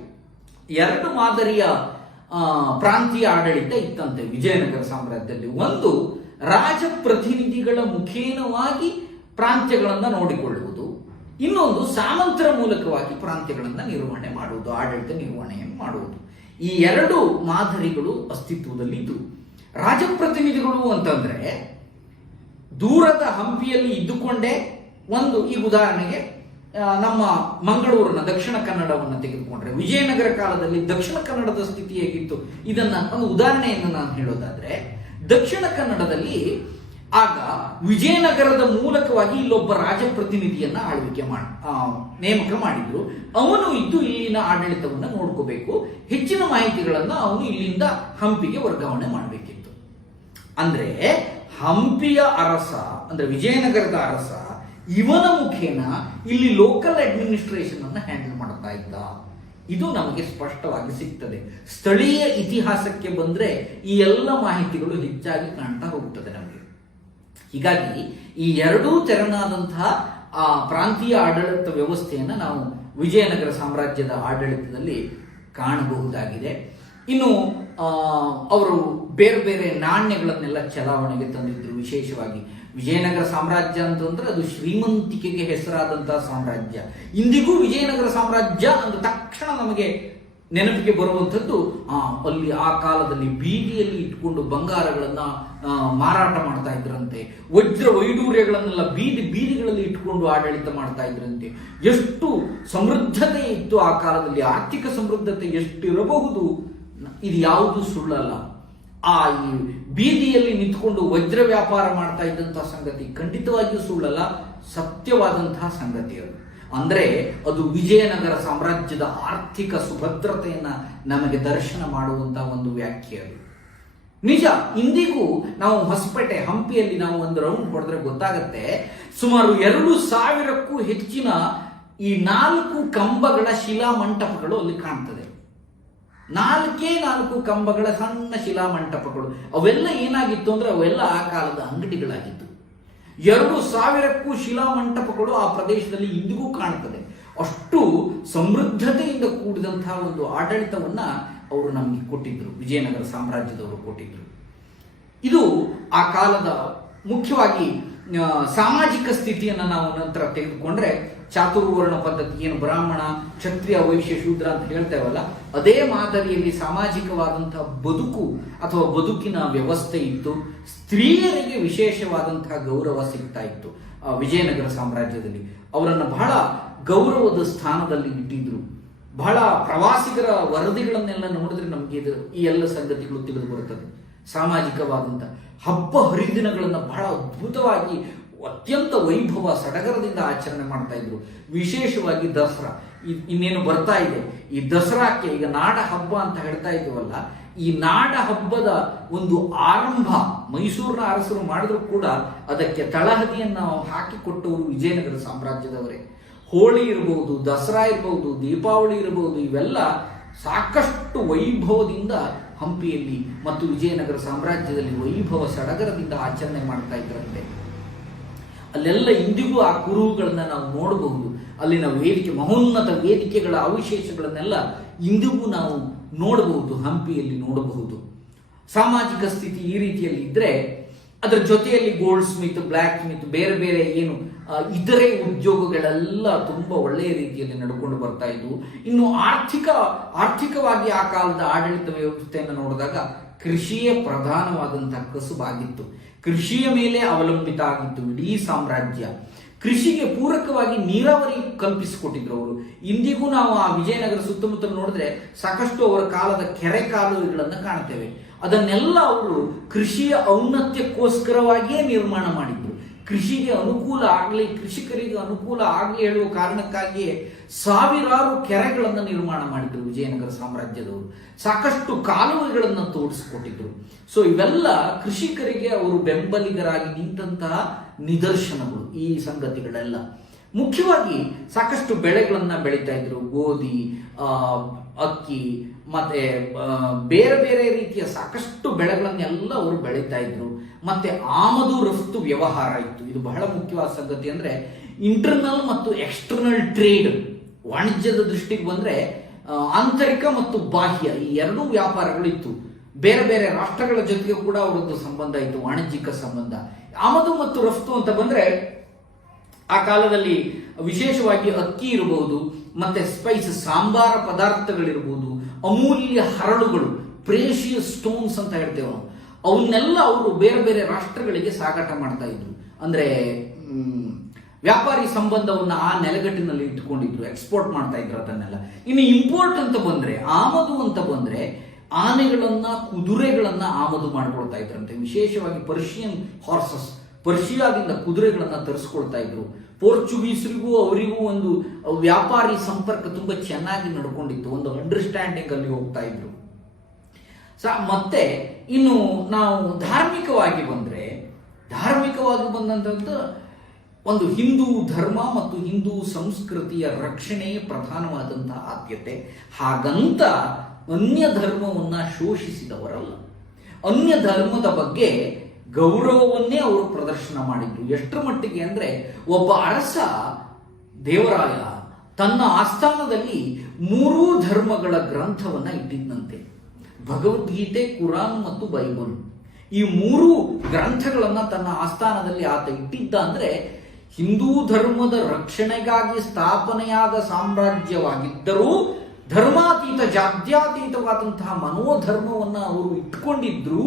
ಎರಡು ಮಾದರಿಯ ಪ್ರಾಂತೀಯ ಆಡಳಿತ ಇತ್ತಂತೆ ವಿಜಯನಗರ ಸಾಮ್ರಾಜ್ಯದಲ್ಲಿ. ಒಂದು ರಾಜಪ್ರತಿನಿಧಿಗಳ ಮುಖೇನವಾಗಿ ಪ್ರಾಂತ್ಯಗಳನ್ನು ನೋಡಿಕೊಳ್ಳುವುದು, ಇನ್ನೊಂದು ಸಾಮಂತರ ಮೂಲಕವಾಗಿ ಪ್ರಾಂತ್ಯಗಳನ್ನು ನಿರ್ವಹಣೆ ಮಾಡುವುದು, ಆಡಳಿತ ನಿರ್ವಹಣೆಯನ್ನು ಮಾಡುವುದು. ಈ ಎರಡು ಮಾದರಿಗಳು ಅಸ್ತಿತ್ವದಲ್ಲಿದ್ದು, ರಾಜಪ್ರತಿನಿಧಿಗಳು ಅಂತಂದ್ರೆ ದೂರದ ಹಂಪಿಯಲ್ಲಿ ಇದ್ದುಕೊಂಡೇ ಒಂದು, ಈಗ ಉದಾಹರಣೆಗೆ ನಮ್ಮ ಮಂಗಳೂರಿನ ದಕ್ಷಿಣ ಕನ್ನಡವನ್ನು ತೆಗೆದುಕೊಂಡ್ರೆ ವಿಜಯನಗರ ಕಾಲದಲ್ಲಿ ದಕ್ಷಿಣ ಕನ್ನಡದ ಸ್ಥಿತಿ ಹೇಗಿತ್ತು, ಇದನ್ನ ಒಂದು ಉದಾಹರಣೆಯನ್ನು ನಾನು ಹೇಳೋದಾದ್ರೆ, ದಕ್ಷಿಣ ಕನ್ನಡದಲ್ಲಿ ಆಗ ವಿಜಯನಗರದ ಮೂಲಕವಾಗಿ ಇಲ್ಲೊಬ್ಬ ರಾಜಪ್ರತಿನಿಧಿಯನ್ನ ನೇಮಕ ಮಾಡಿದ್ರು. ಅವನು ಇದ್ದು ಇಲ್ಲಿನ ಆಡಳಿತವನ್ನು ನೋಡ್ಕೋಬೇಕು, ಹೆಚ್ಚಿನ ಮಾಹಿತಿಗಳನ್ನ ಅವನು ಇಲ್ಲಿಂದ ಹಂಪಿಗೆ ವರ್ಗಾವಣೆ ಮಾಡಬೇಕಿತ್ತು. ಅಂದ್ರೆ ಹಂಪಿಯ ಅರಸ ಅಂದ್ರೆ ವಿಜಯನಗರದ ಅರಸ ಇವನ ಮುಖೇನ ಇಲ್ಲಿ ಲೋಕಲ್ ಅಡ್ಮಿನಿಸ್ಟ್ರೇಷನ್ ಅನ್ನು ಹ್ಯಾಂಡಲ್ ಮಾಡ್ತಾ ಇದ್ದ. ಇದು ನಮಗೆ ಸ್ಪಷ್ಟವಾಗಿ ಸಿಗ್ತದೆ. ಸ್ಥಳೀಯ ಇತಿಹಾಸಕ್ಕೆ ಬಂದ್ರೆ ಈ ಎಲ್ಲ ಮಾಹಿತಿಗಳು ಹೆಚ್ಚಾಗಿ ಕಾಣ್ತಾ ಹೋಗ್ತದೆ ನಮಗೆ. ಹೀಗಾಗಿ ಈ ಎರಡೂ ತೆರನಾದಂತಹ ಪ್ರಾಂತೀಯ ಆಡಳಿತ ವ್ಯವಸ್ಥೆಯನ್ನು ನಾವು ವಿಜಯನಗರ ಸಾಮ್ರಾಜ್ಯದ ಆಡಳಿತದಲ್ಲಿ ಕಾಣಬಹುದಾಗಿದೆ. ಇನ್ನು ಅವರು ಬೇರೆ ಬೇರೆ ನಾಣ್ಯಗಳನ್ನೆಲ್ಲ ಚಲಾವಣೆಗೆ ತಂದಿದ್ರು. ವಿಶೇಷವಾಗಿ ವಿಜಯನಗರ ಸಾಮ್ರಾಜ್ಯ ಅಂತಂದ್ರೆ ಅದು ಶ್ರೀಮಂತಿಕೆಗೆ ಹೆಸರಾದಂತಹ ಸಾಮ್ರಾಜ್ಯ. ಇಂದಿಗೂ ವಿಜಯನಗರ ಸಾಮ್ರಾಜ್ಯ ಅಂದ ತಕ್ಷಣ ನಮಗೆ ನೆನಪಿಗೆ ಬರುವಂಥದ್ದು ಅಲ್ಲಿ ಆ ಕಾಲದಲ್ಲಿ ಬೀದಿಯಲ್ಲಿ ಇಟ್ಕೊಂಡು ಬಂಗಾರಗಳನ್ನ ಮಾರಾಟ ಮಾಡ್ತಾ ಇದ್ರಂತೆ, ವಜ್ರ ವೈಡೂರ್ಯಗಳನ್ನೆಲ್ಲ ಬೀದಿಗಳಲ್ಲಿ ಇಟ್ಕೊಂಡು ಆಡಳಿತ ಮಾಡ್ತಾ ಇದ್ರಂತೆ. ಎಷ್ಟು ಸಮೃದ್ಧತೆ ಇತ್ತು ಆ ಕಾಲದಲ್ಲಿ, ಆರ್ಥಿಕ ಸಮೃದ್ಧತೆ ಎಷ್ಟಿರಬಹುದು, ಇದು ಯಾವುದು ಸುಳ್ಳಲ್ಲ. ಆ ಈ ಬೀದಿಯಲ್ಲಿ ನಿಂತ್ಕೊಂಡು ವಜ್ರ ವ್ಯಾಪಾರ ಮಾಡ್ತಾ ಇದ್ದಂತಹ ಸಂಗತಿ ಖಂಡಿತವಾಗಿಯೂ ಸುಳ್ಳಲ್ಲ, ಸತ್ಯವಾದಂತಹ ಸಂಗತಿ ಅದು. ಅಂದ್ರೆ ಅದು ವಿಜಯನಗರ ಸಾಮ್ರಾಜ್ಯದ ಆರ್ಥಿಕ ಸುಭದ್ರತೆಯನ್ನ ನಮಗೆ ದರ್ಶನ ಮಾಡುವಂತಹ ಒಂದು ವ್ಯಾಖ್ಯೆ ಅದು. ನಿಜ, ಇಂದಿಗೂ ನಾವು ಹೊಸಪೇಟೆ ಹಂಪಿಯಲ್ಲಿ ನಾವು ಒಂದು ರೌಂಡ್ ಹೊಡೆದ್ರೆ ಗೊತ್ತಾಗತ್ತೆ, ಸುಮಾರು 2,000ಕ್ಕೂ ಹೆಚ್ಚಿನ ಈ 4 ಕಂಬಗಳ ಶಿಲಾಮಂಟಪಗಳು ಅಲ್ಲಿ ಕಾಣ್ತದೆ. 4 ಕಂಬಗಳ ಸಣ್ಣ ಶಿಲಾಮಂಟಪಗಳು. ಅವೆಲ್ಲ ಏನಾಗಿತ್ತು ಅಂದ್ರೆ ಅವೆಲ್ಲ ಆ ಕಾಲದ ಅಂಗಡಿಗಳಾಗಿತ್ತು. 2,000ಕ್ಕೂ ಶಿಲಾಮಂಟಪಗಳು ಆ ಪ್ರದೇಶದಲ್ಲಿ ಇಂದಿಗೂ ಕಾಣ್ತದೆ. ಅಷ್ಟು ಸಮೃದ್ಧತೆಯಿಂದ ಕೂಡಿದಂತಹ ಒಂದು ಆಡಳಿತವನ್ನ ಅವರು ನಮಗೆ ಕೊಟ್ಟಿದ್ರು, ವಿಜಯನಗರ ಸಾಮ್ರಾಜ್ಯದವರು ಕೊಟ್ಟಿದ್ರು. ಇದು ಆ ಕಾಲದ ಮುಖ್ಯವಾಗಿ ಸಾಮಾಜಿಕ ಸ್ಥಿತಿಯನ್ನು ನಾವು ನಂತರ ತೆಗೆದುಕೊಂಡ್ರೆ ಚಾತುರ್ವರ್ಣ ಪದ್ಧತಿ, ಏನು ಬ್ರಾಹ್ಮಣ ಕ್ಷತ್ರಿಯ ವೈಶ್ಯ ಶೂದ್ರ ಅಂತ ಹೇಳ್ತೇವಲ್ಲ, ಅದೇ ಮಾದರಿಯಲ್ಲಿ ಸಾಮಾಜಿಕವಾದಂತಹ ಬದುಕು ಅಥವಾ ಬದುಕಿನ ವ್ಯವಸ್ಥೆ ಇತ್ತು. ಸ್ತ್ರೀಯರಿಗೆ ವಿಶೇಷವಾದಂತಹ ಗೌರವ ಸಿಗ್ತಾ ಇತ್ತು ವಿಜಯನಗರ ಸಾಮ್ರಾಜ್ಯದಲ್ಲಿ. ಅವರನ್ನು ಬಹಳ ಗೌರವದ ಸ್ಥಾನದಲ್ಲಿ ಇಟ್ಟಿದ್ರು. ಬಹಳ ಪ್ರವಾಸಿಗರ ವರದಿಗಳನ್ನೆಲ್ಲ ನೋಡಿದ್ರೆ ನಮಗೆ ಈ ಎಲ್ಲ ಸಂಗತಿಗಳು ತಿಳಿದು ಬರುತ್ತದೆ. ಸಾಮಾಜಿಕವಾದಂತಹ ಹಬ್ಬ ಹರಿದಿನಗಳನ್ನು ಬಹಳ ಅದ್ಭುತವಾಗಿ ಅತ್ಯಂತ ವೈಭವ ಸಡಗರದಿಂದ ಆಚರಣೆ ಮಾಡ್ತಾ ಇದ್ರು. ವಿಶೇಷವಾಗಿ ದಸರಾ ಇನ್ನೇನು ಬರ್ತಾ ಇದೆ, ಈ ದಸರಾಕ್ಕೆ ಈಗ ನಾಡ ಹಬ್ಬ ಅಂತ ಹೇಳ್ತಾ ಇದ್ದೀವಲ್ಲ, ಈ ನಾಡ ಹಬ್ಬದ ಒಂದು ಆರಂಭ ಮೈಸೂರಿನ ಅರಸರು ಮಾಡಿದ್ರು ಕೂಡ ಅದಕ್ಕೆ ತಳಹದಿಯನ್ನು ಹಾಕಿಕೊಟ್ಟವರು ವಿಜಯನಗರ ಸಾಮ್ರಾಜ್ಯದವರೇ. ಹೋಳಿ ಇರಬಹುದು, ದಸರಾ ಇರಬಹುದು, ದೀಪಾವಳಿ ಇರಬಹುದು, ಇವೆಲ್ಲ ಸಾಕಷ್ಟು ವೈಭವದಿಂದ ಹಂಪಿಯಲ್ಲಿ ಮತ್ತು ವಿಜಯನಗರ ಸಾಮ್ರಾಜ್ಯದಲ್ಲಿ ವೈಭವ ಸಡಗರದಿಂದ ಆಚರಣೆ ಮಾಡ್ತಾ ಇದ್ರಂತೆ. ಅಲ್ಲೆಲ್ಲ ಇಂದಿಗೂ ಆ ಕುರುಹುಗಳನ್ನ ನಾವು ನೋಡಬಹುದು. ಅಲ್ಲಿನ ವೇದಿಕೆ, ಮಹೋನ್ನತ ವೇದಿಕೆಗಳ ಅವಶೇಷಗಳನ್ನೆಲ್ಲ ಇಂದಿಗೂ ನಾವು ನೋಡಬಹುದು, ಹಂಪಿಯಲ್ಲಿ ನೋಡಬಹುದು. ಸಾಮಾಜಿಕ ಸ್ಥಿತಿ ಈ ರೀತಿಯಲ್ಲಿ ಇದ್ರೆ ಅದರ ಜೊತೆಯಲ್ಲಿ ಗೋಲ್ಡ್ ಸ್ಮಿತ್, ಬ್ಲ್ಯಾಕ್ ಸ್ಮಿತ್, ಬೇರೆ ಬೇರೆ ಏನು ಇತರೆ ಉದ್ಯೋಗಗಳೆಲ್ಲ ತುಂಬಾ ಒಳ್ಳೆಯ ರೀತಿಯಲ್ಲಿ ನಡ್ಕೊಂಡು ಬರ್ತಾ ಇದ್ವು. ಇನ್ನು ಆರ್ಥಿಕವಾಗಿ ಆ ಕಾಲದ ಆಡಳಿತ ವ್ಯವಸ್ಥೆಯನ್ನು ನೋಡಿದಾಗ ಕೃಷಿಯೇ ಪ್ರಧಾನವಾದಂತಹ ಕಸುಬಾಗಿತ್ತು. ಕೃಷಿಯ ಮೇಲೆ ಅವಲಂಬಿತ ಆಗಿತ್ತು ಇಡೀ ಸಾಮ್ರಾಜ್ಯ. ಕೃಷಿಗೆ ಪೂರಕವಾಗಿ ನೀರಾವರಿ ಕಲ್ಪಿಸಿಕೊಟ್ಟಿದ್ರು ಅವರು. ಇಂದಿಗೂ ನಾವು ಆ ವಿಜಯನಗರ ಸುತ್ತಮುತ್ತಲು ನೋಡಿದ್ರೆ ಸಾಕಷ್ಟು ಅವರ ಕಾಲದ ಕೆರೆ ಕಾಲುವೆಗಳನ್ನು ಕಾಣ್ತೇವೆ. ಅದನ್ನೆಲ್ಲ ಅವರು ಕೃಷಿಯ ಔನ್ನತ್ಯಕ್ಕೋಸ್ಕರವಾಗಿಯೇ ನಿರ್ಮಾಣ ಮಾಡಿದ್ರು. ಕೃಷಿಗೆ ಅನುಕೂಲ ಆಗಲಿ, ಕೃಷಿಕರಿಗೆ ಅನುಕೂಲ ಆಗಲಿ ಹೇಳುವ ಕಾರಣಕ್ಕಾಗಿಯೇ ಸಾವಿರಾರು ಕೆರೆಗಳನ್ನು ನಿರ್ಮಾಣ ಮಾಡಿದ್ರು ವಿಜಯನಗರ ಸಾಮ್ರಾಜ್ಯದವರು. ಸಾಕಷ್ಟು ಕಾಲುವೆಗಳನ್ನು ತೋಡಿಸಿಕೊಟ್ಟಿದ್ರು. ಸೊ ಇವೆಲ್ಲ ಕೃಷಿಕರಿಗೆ ಅವರು ಬೆಂಬಲಿಗರಾಗಿ ನಿಂತಹ ನಿದರ್ಶನಗಳು ಈ ಸಂಗತಿಗಳೆಲ್ಲ. ಮುಖ್ಯವಾಗಿ ಸಾಕಷ್ಟು ಬೆಳೆಗಳನ್ನ ಬೆಳೀತಾ ಇದ್ರು. ಗೋಧಿ, ಅಕ್ಕಿ, ಮತ್ತೆ ಬೇರೆ ಬೇರೆ ರೀತಿಯ ಸಾಕಷ್ಟು ಬೆಳೆಗಳನ್ನೆಲ್ಲ ಅವರು ಬೆಳೀತಾ ಇದ್ರು. ಮತ್ತೆ ಆಮದು ರಫ್ತು ವ್ಯವಹಾರ ಇತ್ತು. ಇದು ಬಹಳ ಮುಖ್ಯವಾದ ಸಂಗತಿ. ಅಂದ್ರೆ ಇಂಟರ್ನಲ್ ಮತ್ತು ಎಕ್ಸ್ಟರ್ನಲ್ ಟ್ರೇಡ್, ವಾಣಿಜ್ಯದ ದೃಷ್ಟಿಗೆ ಬಂದ್ರೆ ಆಂತರಿಕ ಮತ್ತು ಬಾಹ್ಯ ಈ ಎರಡೂ ವ್ಯಾಪಾರಗಳು ಇತ್ತು. ಬೇರೆ ಬೇರೆ ರಾಷ್ಟ್ರಗಳ ಜೊತೆಗೆ ಕೂಡ ಅವರದ್ದು ಸಂಬಂಧ ಇತ್ತು, ವಾಣಿಜ್ಯಿಕ ಸಂಬಂಧ. ಆಮದು ಮತ್ತು ರಫ್ತು ಅಂತ ಬಂದ್ರೆ ಆ ಕಾಲದಲ್ಲಿ ವಿಶೇಷವಾಗಿ ಅಕ್ಕಿ ಇರಬಹುದು, ಮತ್ತೆ ಸ್ಪೈಸ್ ಸಾಂಬಾರ ಪದಾರ್ಥಗಳಿರ್ಬೋದು, ಅಮೂಲ್ಯ ಹರಳುಗಳು, ಪ್ರೇಷಿಯಸ್ ಸ್ಟೋನ್ಸ್ ಅಂತ ಹೇಳ್ತೇವೆ, ಅವನ್ನೆಲ್ಲ ಅವರು ಬೇರೆ ಬೇರೆ ರಾಷ್ಟ್ರಗಳಿಗೆ ಸಾಗಾಟ ಮಾಡ್ತಾ ಇದ್ರು. ಅಂದ್ರೆ ವ್ಯಾಪಾರಿ ಸಂಬಂಧವನ್ನ ಆ ನೆಲೆಗಟ್ಟಿನಲ್ಲಿ ಇಟ್ಕೊಂಡಿದ್ರು, ಎಕ್ಸ್ಪೋರ್ಟ್ ಮಾಡ್ತಾ ಇದ್ರು ಅದನ್ನೆಲ್ಲ. ಇನ್ನು ಇಂಪೋರ್ಟ್ ಅಂತ ಬಂದ್ರೆ, ಆಮದು ಅಂತ ಬಂದ್ರೆ, ಆನೆಗಳನ್ನ, ಕುದುರೆಗಳನ್ನ ಆಮದು ಮಾಡ್ಕೊಳ್ತಾ ಇದ್ರಂತೆ. ವಿಶೇಷವಾಗಿ ಪರ್ಷಿಯನ್ ಹಾರ್ಸಸ್, ಪರ್ಷಿಯಾದಿಂದ ಕುದುರೆಗಳನ್ನ ತರಿಸ್ಕೊಳ್ತಾ ಇದ್ರು. ಪೋರ್ಚುಗೀಸರಿಗೂ ಅವರಿಗೂ ಒಂದು ವ್ಯಾಪಾರಿ ಸಂಪರ್ಕ ತುಂಬಾ ಚೆನ್ನಾಗಿ ನಡ್ಕೊಂಡಿತ್ತು, ಒಂದು ಅಂಡರ್ಸ್ಟ್ಯಾಂಡಿಂಗ್ ಅಲ್ಲಿ ಹೋಗ್ತಾ ಇದ್ರು. ಮತ್ತೆ ಇನ್ನು ನಾವು ಧಾರ್ಮಿಕವಾಗಿ ಬಂದಂತದ್ದು ಒಂದು ಹಿಂದೂ ಧರ್ಮ ಮತ್ತು ಹಿಂದೂ ಸಂಸ್ಕೃತಿಯ ರಕ್ಷಣೆ ಪ್ರಧಾನವಾದಂತಹ ಆದ್ಯತೆ. ಹಾಗಂತ ಅನ್ಯ ಧರ್ಮವನ್ನ ಶೋಷಿಸಿದವರಲ್ಲ, ಅನ್ಯ ಧರ್ಮದ ಬಗ್ಗೆ ಗೌರವವನ್ನೇ ಅವರು ಪ್ರದರ್ಶನ ಮಾಡಿದ್ರು. ಎಷ್ಟರ ಮಟ್ಟಿಗೆ ಅಂದ್ರೆ, ಒಬ್ಬ ಅರಸ ದೇವರಾಯ ತನ್ನ ಆಸ್ಥಾನದಲ್ಲಿ 3 ಧರ್ಮಗಳ ಗ್ರಂಥವನ್ನ ಇಟ್ಟಿದ್ದಂತೆ. ಭಗವದ್ಗೀತೆ, ಕುರಾನ್ ಮತ್ತು ಬೈಬಲ್, ಈ 3 ಗ್ರಂಥಗಳನ್ನ ತನ್ನ ಆಸ್ಥಾನದಲ್ಲಿ ಆತ ಇಟ್ಟಿದ್ದ. ಅಂದ್ರೆ ಹಿಂದೂ ಧರ್ಮದ ರಕ್ಷಣೆಗಾಗಿ ಸ್ಥಾಪನೆಯಾದ ಸಾಮ್ರಾಜ್ಯವಾಗಿದ್ದರೂ ಧರ್ಮಾತೀತ, ಜಾತ್ಯಾತೀತವಾದಂತಹ ಮನೋಧರ್ಮವನ್ನ ಅವರು ಇಟ್ಕೊಂಡಿದ್ರು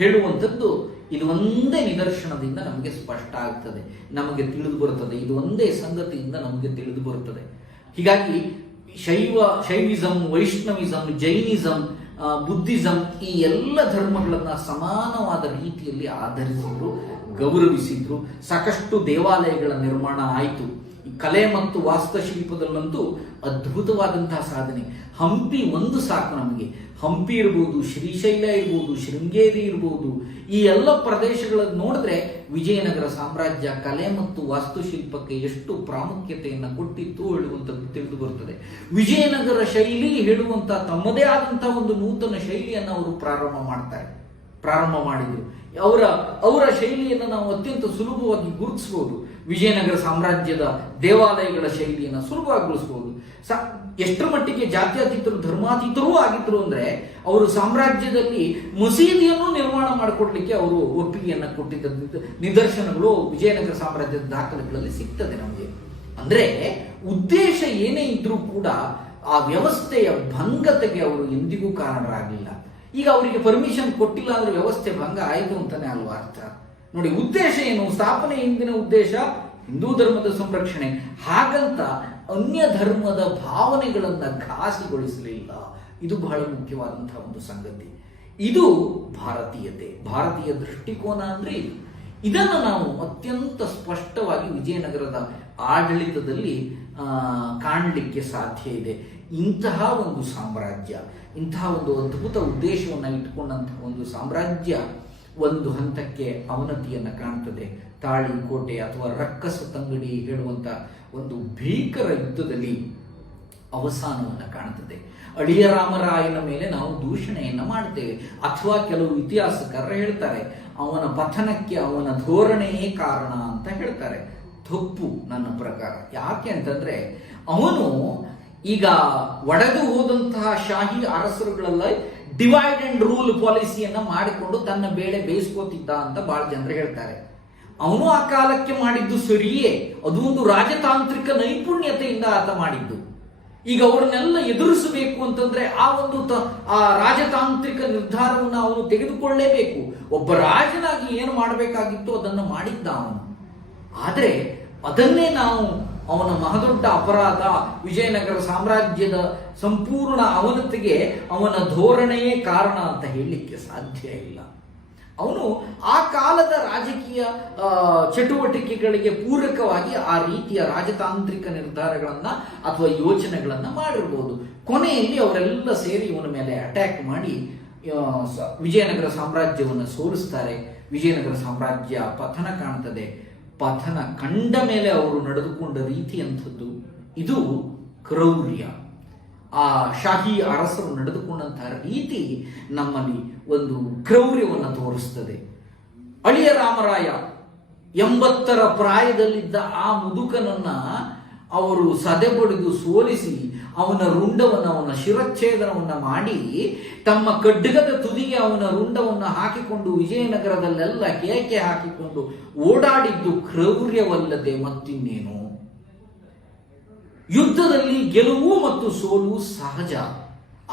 ಹೇಳುವಂಥದ್ದು ಇದು ಒಂದೇ ನಿದರ್ಶನದಿಂದ ನಮಗೆ ಸ್ಪಷ್ಟ ಆಗ್ತದೆ, ನಮಗೆ ತಿಳಿದು ಬರುತ್ತದೆ. ಇದು ಒಂದೇ ಸಂಗತಿಯಿಂದ ನಮಗೆ ತಿಳಿದು ಬರುತ್ತದೆ. ಹೀಗಾಗಿ ಶೈವಿಸಂ, ವೈಷ್ಣವಿಸಂ, ಜೈನಿಸಂ, ಬುದ್ಧಿಸಂ, ಈ ಎಲ್ಲ ಧರ್ಮಗಳನ್ನ ಸಮಾನವಾದ ರೀತಿಯಲ್ಲಿ ಆಧರಿಸಿದ್ರು, ಗೌರವಿಸಿದ್ರು. ಸಾಕಷ್ಟು ದೇವಾಲಯಗಳ ನಿರ್ಮಾಣ ಆಯಿತು. ಈ ಕಲೆ ಮತ್ತು ವಾಸ್ತುಶಿಲ್ಪದಲ್ಲಂತೂ ಅದ್ಭುತವಾದಂತಹ ಸಾಧನೆ. ಹಂಪಿ ಒಂದು ಸಾಕು ನಮಗೆ. ಹಂಪಿ ಇರ್ಬೋದು, ಶ್ರೀಶೈಲ ಇರ್ಬೋದು, ಶೃಂಗೇರಿ ಇರ್ಬೋದು, ಈ ಎಲ್ಲ ಪ್ರದೇಶಗಳನ್ನು ನೋಡಿದ್ರೆ ವಿಜಯನಗರ ಸಾಮ್ರಾಜ್ಯ ಕಲೆ ಮತ್ತು ವಾಸ್ತುಶಿಲ್ಪಕ್ಕೆ ಎಷ್ಟು ಪ್ರಾಮುಖ್ಯತೆಯನ್ನು ಕೊಟ್ಟಿತ್ತು ಹೇಳುವಂಥದ್ದು ತಿಳಿದು ಬರುತ್ತದೆ. ವಿಜಯನಗರ ಶೈಲಿ ಹೇಳುವಂತ ತಮ್ಮದೇ ಆದಂತಹ ಒಂದು ನೂತನ ಶೈಲಿಯನ್ನು ಅವರು ಪ್ರಾರಂಭ ಮಾಡಿದ್ರು. ಅವರ ಶೈಲಿಯನ್ನು ನಾವು ಅತ್ಯಂತ ಸುಲಭವಾಗಿ ಗುರುತಿಸಬಹುದು. ವಿಜಯನಗರ ಸಾಮ್ರಾಜ್ಯದ ದೇವಾಲಯಗಳ ಶೈಲಿಯನ್ನು ಸುಲಭವಾಗಿ ಗುರುತಿಸಬಹುದು. ಎಷ್ಟರ ಮಟ್ಟಿಗೆ ಜಾತ್ಯತೀತರು, ಧರ್ಮಾತೀತರೂ ಆಗಿದ್ರು ಅಂದ್ರೆ, ಅವರು ಸಾಮ್ರಾಜ್ಯದಲ್ಲಿ ಮಸೀದಿಯನ್ನು ನಿರ್ಮಾಣ ಮಾಡಿಕೊಡ್ಲಿಕ್ಕೆ ಅವರು ಒಪ್ಪಿಗೆಯನ್ನು ಕೊಟ್ಟಿದ್ದ ನಿದರ್ಶನಗಳು ವಿಜಯನಗರ ಸಾಮ್ರಾಜ್ಯದ ದಾಖಲೆಗಳಲ್ಲಿ ಸಿಗ್ತದೆ ನಮಗೆ. ಅಂದ್ರೆ ಉದ್ದೇಶ ಏನೇ ಇದ್ರೂ ಕೂಡ ಆ ವ್ಯವಸ್ಥೆಯ ಭಂಗತೆಗೆ ಅವರು ಎಂದಿಗೂ ಕಾರಣರಾಗಲಿಲ್ಲ. ಈಗ ಅವರಿಗೆ ಪರ್ಮಿಷನ್ ಕೊಟ್ಟಿಲ್ಲ ಅಂದ್ರೆ ವ್ಯವಸ್ಥೆ ಭಂಗ ಆಯಿತು ಅಂತಾನೆ ಅಲ್ವಾ ಅರ್ಥ. ನೋಡಿ, ಉದ್ದೇಶ ಏನು? ಸ್ಥಾಪನೆ ಹಿಂದಿನ ಉದ್ದೇಶ ಹಿಂದೂ ಧರ್ಮದ ಸಂರಕ್ಷಣೆ. ಹಾಗಂತ ಅನ್ಯ ಧರ್ಮದ ಭಾವನೆಗಳನ್ನ ಘಾಸಿಗೊಳಿಸಲಿಲ್ಲ. ಇದು ಬಹಳ ಮುಖ್ಯವಾದಂತಹ ಒಂದು ಸಂಗತಿ. ಇದು ಭಾರತೀಯತೆ, ಭಾರತೀಯ ದೃಷ್ಟಿಕೋನ ಅಂದ್ರೆ ಇದು. ಇದನ್ನು ನಾವು ಅತ್ಯಂತ ಸ್ಪಷ್ಟವಾಗಿ ವಿಜಯನಗರದ ಆಡಳಿತದಲ್ಲಿ ಕಾಣಲಿಕ್ಕೆ ಸಾಧ್ಯ ಇದೆ. ಇಂತಹ ಒಂದು ಸಾಮ್ರಾಜ್ಯ, ಇಂತಹ ಒಂದು ಅದ್ಭುತ ಉದ್ದೇಶವನ್ನು ಇಟ್ಟುಕೊಂಡಂತಹ ಒಂದು ಸಾಮ್ರಾಜ್ಯ ಒಂದು ಹಂತಕ್ಕೆ ಅವನತಿಯನ್ನು ಕಾಣ್ತದೆ. ತಾಳಿ ಕೋಟೆ ಅಥವಾ ರಕ್ಕಸ ತಂಗಡಿ ಹೇಳುವಂತ ಒಂದು ಭೀಕರ ಯುದ್ಧದಲ್ಲಿ ಅವಸಾನವನ್ನು ಕಾಣುತ್ತದೆ. ಅಳಿಯ ರಾಮರಾಯನ ಮೇಲೆ ನಾವು ದೂಷಣೆಯನ್ನ ಮಾಡ್ತೇವೆ, ಅಥವಾ ಕೆಲವು ಇತಿಹಾಸಕಾರರು ಹೇಳ್ತಾರೆ ಅವನ ಪತನಕ್ಕೆ ಅವನ ಧೋರಣೆಯೇ ಕಾರಣ ಅಂತ ಹೇಳ್ತಾರೆ. ತಪ್ಪು ನನ್ನ ಪ್ರಕಾರ. ಯಾಕೆ ಅಂತಂದ್ರೆ, ಅವನು ಈಗ ಒಡೆದು ಹೋದಂತಹ ಶಾಹಿ ಅರಸರುಗಳೆಲ್ಲ ಡಿವೈಡ್ ಅಂಡ್ ರೂಲ್ ಪಾಲಿಸಿಯನ್ನ ಮಾಡಿಕೊಂಡು ತನ್ನ ಬೇಳೆ ಬೇಯಿಸ್ಕೋತಿದ್ದ ಅಂತ ಬಹಳ ಜನರು ಹೇಳ್ತಾರೆ. ಅವನು ಆ ಕಾಲಕ್ಕೆ ಮಾಡಿದ್ದು ಸರಿಯೇ, ಅದು ಒಂದು ರಾಜತಾಂತ್ರಿಕ ನೈಪುಣ್ಯತೆಯಿಂದ ಆತ ಮಾಡಿದ್ದು. ಈಗ ಅವರನ್ನೆಲ್ಲ ಎದುರಿಸಬೇಕು ಅಂತಂದ್ರೆ ಆ ರಾಜತಾಂತ್ರಿಕ ನಿರ್ಧಾರವನ್ನು ಅವನು ತೆಗೆದುಕೊಳ್ಳಲೇಬೇಕು. ಒಬ್ಬ ರಾಜನಾಗಿ ಏನು ಮಾಡಬೇಕಾಗಿತ್ತು ಅದನ್ನು ಮಾಡಿದ್ದ ಅವನು. ಆದರೆ ಅದನ್ನೇ ನಾವು ಅವನ ಮಹದೊಡ್ಡ ಅಪರಾಧ, ವಿಜಯನಗರ ಸಾಮ್ರಾಜ್ಯದ ಸಂಪೂರ್ಣ ಅವನತಿಗೆ ಅವನ ಧೋರಣೆಯೇ ಕಾರಣ ಅಂತ ಹೇಳಲಿಕ್ಕೆ ಸಾಧ್ಯ ಇಲ್ಲ. ಅವನು ಆ ಕಾಲದ ರಾಜಕೀಯ ಚಟುವಟಿಕೆಗಳಿಗೆ ಪೂರಕವಾಗಿ ಆ ರೀತಿಯ ರಾಜತಾಂತ್ರಿಕ ನಿರ್ಧಾರಗಳನ್ನ ಅಥವಾ ಯೋಚನೆಗಳನ್ನ ಮಾಡಿರ್ಬೋದು. ಕೊನೆಯಲ್ಲಿ ಅವರೆಲ್ಲ ಸೇರಿ ಇವನ ಮೇಲೆ ಅಟ್ಯಾಕ್ ಮಾಡಿ ವಿಜಯನಗರ ಸಾಮ್ರಾಜ್ಯವನ್ನು ಸೋಲಿಸ್ತಾರೆ. ವಿಜಯನಗರ ಸಾಮ್ರಾಜ್ಯ ಪತನ ಕಾಣ್ತದೆ. ಪತನ ಕಂಡ ಮೇಲೆ ಅವರು ನಡೆದುಕೊಂಡ ರೀತಿ ಅಂಥದ್ದು, ಇದು ಕ್ರೌರ್ಯ. ಆ ಶಾಹಿ ಅರಸರು ನಡೆದುಕೊಂಡಂತಹ ರೀತಿ ನಮ್ಮಲ್ಲಿ ಒಂದು ಕ್ರೌರ್ಯವನ್ನು ತೋರಿಸ್ತದೆ. ಅಳಿಯ ರಾಮರಾಯ 80ರ ಪ್ರಾಯದಲ್ಲಿದ್ದ ಆ ಮುದುಕನನ್ನ ಅವರು ಸದೆಬಡಿದು ಸೋಲಿಸಿ ಅವನ ರುಂಡವನ್ನು, ಅವನ ಶಿರಚ್ಛೇದನವನ್ನು ಮಾಡಿ ತಮ್ಮ ಖಡ್ಗದ ತುದಿಗೆ ಅವನ ರುಂಡವನ್ನು ಹಾಕಿಕೊಂಡು ವಿಜಯನಗರದಲ್ಲೆಲ್ಲ ಕೇಕೆ ಹಾಕಿಕೊಂಡು ಓಡಾಡಿದ್ದು ಕ್ರೌರ್ಯವಲ್ಲದೆ ಮತ್ತಿನ್ನೇನು. ಯುದ್ಧದಲ್ಲಿ ಗೆಲುವು ಮತ್ತು ಸೋಲು ಸಹಜ.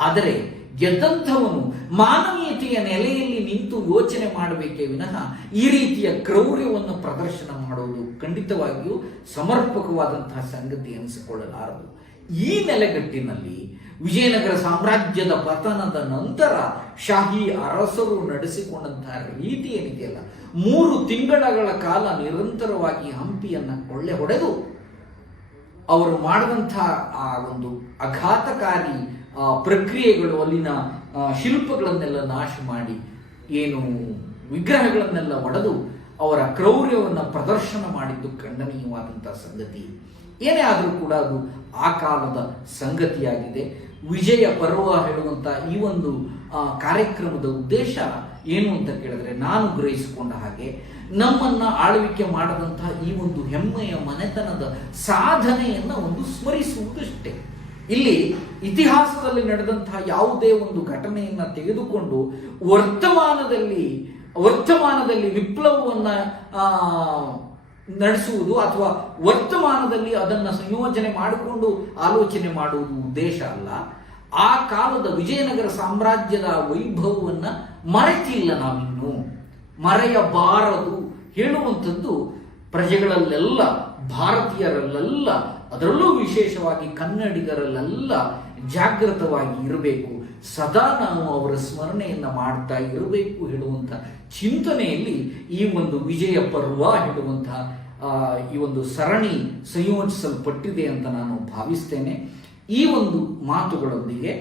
ಆದರೆ ಗೆದ್ದಂಥವನು ಮಾನವೀಯತೆಯ ನೆಲೆಯಲ್ಲಿ ನಿಂತು ಯೋಚನೆ ಮಾಡಬೇಕೇ ವಿನಃ ಈ ರೀತಿಯ ಕ್ರೌರ್ಯವನ್ನು ಪ್ರದರ್ಶನ ಮಾಡುವುದು ಖಂಡಿತವಾಗಿಯೂ ಸಮರ್ಪಕವಾದಂತಹ ಸಂಗತಿ ಎನಿಸಿಕೊಳ್ಳಲಾರದು. ಈ ನೆಲೆಗಟ್ಟಿನಲ್ಲಿ ವಿಜಯನಗರ ಸಾಮ್ರಾಜ್ಯದ ಪತನದ ನಂತರ ಶಾಹಿ ಅರಸರು ನಡೆಸಿಕೊಂಡಂತಹ ರೀತಿ ಏನಿದೆಯಲ್ಲ, 3 ತಿಂಗಳ ಕಾಲ ನಿರಂತರವಾಗಿ ಹಂಪಿಯನ್ನು ಕೊಳ್ಳೆ ಹೊಡೆದು ಅವರು ಮಾಡಿದಂತಹ ಆ ಒಂದು ಅಘಾತಕಾರಿ ಪ್ರಕ್ರಿಯೆಗಳು, ಅಲ್ಲಿನ ಶಿಲ್ಪಗಳನ್ನೆಲ್ಲ ನಾಶ ಮಾಡಿ, ಏನು ವಿಗ್ರಹಗಳನ್ನೆಲ್ಲ ಒಡೆದು ಅವರ ಕ್ರೌರ್ಯವನ್ನು ಪ್ರದರ್ಶನ ಮಾಡಿದ್ದು ಖಂಡನೀಯವಾದಂತಹ ಸಂಗತಿ. ಏನೇ ಆದರೂ ಕೂಡ ಅದು ಆ ಕಾಲದ ಸಂಗತಿಯಾಗಿದೆ. ವಿಜಯ ಪರ್ವ ಹೇಳುವಂಥ ಈ ಒಂದು ಕಾರ್ಯಕ್ರಮದ ಉದ್ದೇಶ ಏನು ಅಂತ ಕೇಳಿದ್ರೆ, ನಾನು ಗ್ರಹಿಸಿಕೊಂಡ ಹಾಗೆ ನಮ್ಮನ್ನ ಆಳ್ವಿಕೆ ಮಾಡದಂತಹ ಈ ಒಂದು ಹೆಮ್ಮೆಯ ಮನೆತನದ ಸಾಧನೆಯನ್ನ ಒಂದು ಸ್ಮರಿಸುವುದಷ್ಟೇ. ಇಲ್ಲಿ ಇತಿಹಾಸದಲ್ಲಿ ನಡೆದಂತಹ ಯಾವುದೇ ಒಂದು ಘಟನೆಯನ್ನ ತೆಗೆದುಕೊಂಡು ವರ್ತಮಾನದಲ್ಲಿ ವಿಪ್ಲವವನ್ನ ನಡೆಸುವುದು ಅಥವಾ ವರ್ತಮಾನದಲ್ಲಿ ಅದನ್ನು ಸಂಯೋಜನೆ ಮಾಡಿಕೊಂಡು ಆಲೋಚನೆ ಮಾಡುವುದು ಉದ್ದೇಶ ಅಲ್ಲ. ಆ ಕಾಲದ ವಿಜಯನಗರ ಸಾಮ್ರಾಜ್ಯದ ವೈಭವವನ್ನ ಮರೆತಿಲ್ಲ, ನಾವಿನ್ನು ಮರೆಯಬಾರದು ಹೇಳುವಂಥದ್ದು ಪ್ರಜೆಗಳಲ್ಲೆಲ್ಲ, ಭಾರತೀಯರಲ್ಲೆಲ್ಲ, ಅದರಲ್ಲೂ ವಿಶೇಷವಾಗಿ ಕನ್ನಡಿಗರಲ್ಲೆಲ್ಲ ಜಾಗೃತವಾಗಿ ಇರಬೇಕು. ಸದಾ ನಾವು ಅವರ ಸ್ಮರಣೆಯನ್ನ ಮಾಡ್ತಾ ಇರಬೇಕು ಹೇಳುವಂಥ ಚಿಂತನೆಯಲ್ಲಿ ಈ ಒಂದು ವಿಜಯ ಪರ್ವ ಹೇಳುವಂತಹ ಈ ಒಂದು ಸರಣಿ ಸಂಯೋಜಿಸಲ್ಪಟ್ಟಿದೆ ಅಂತ ನಾನು ಭಾವಿಸ್ತೇನೆ. ಈ ಒಂದು ಮಾತುಗಳೊಂದಿಗೆ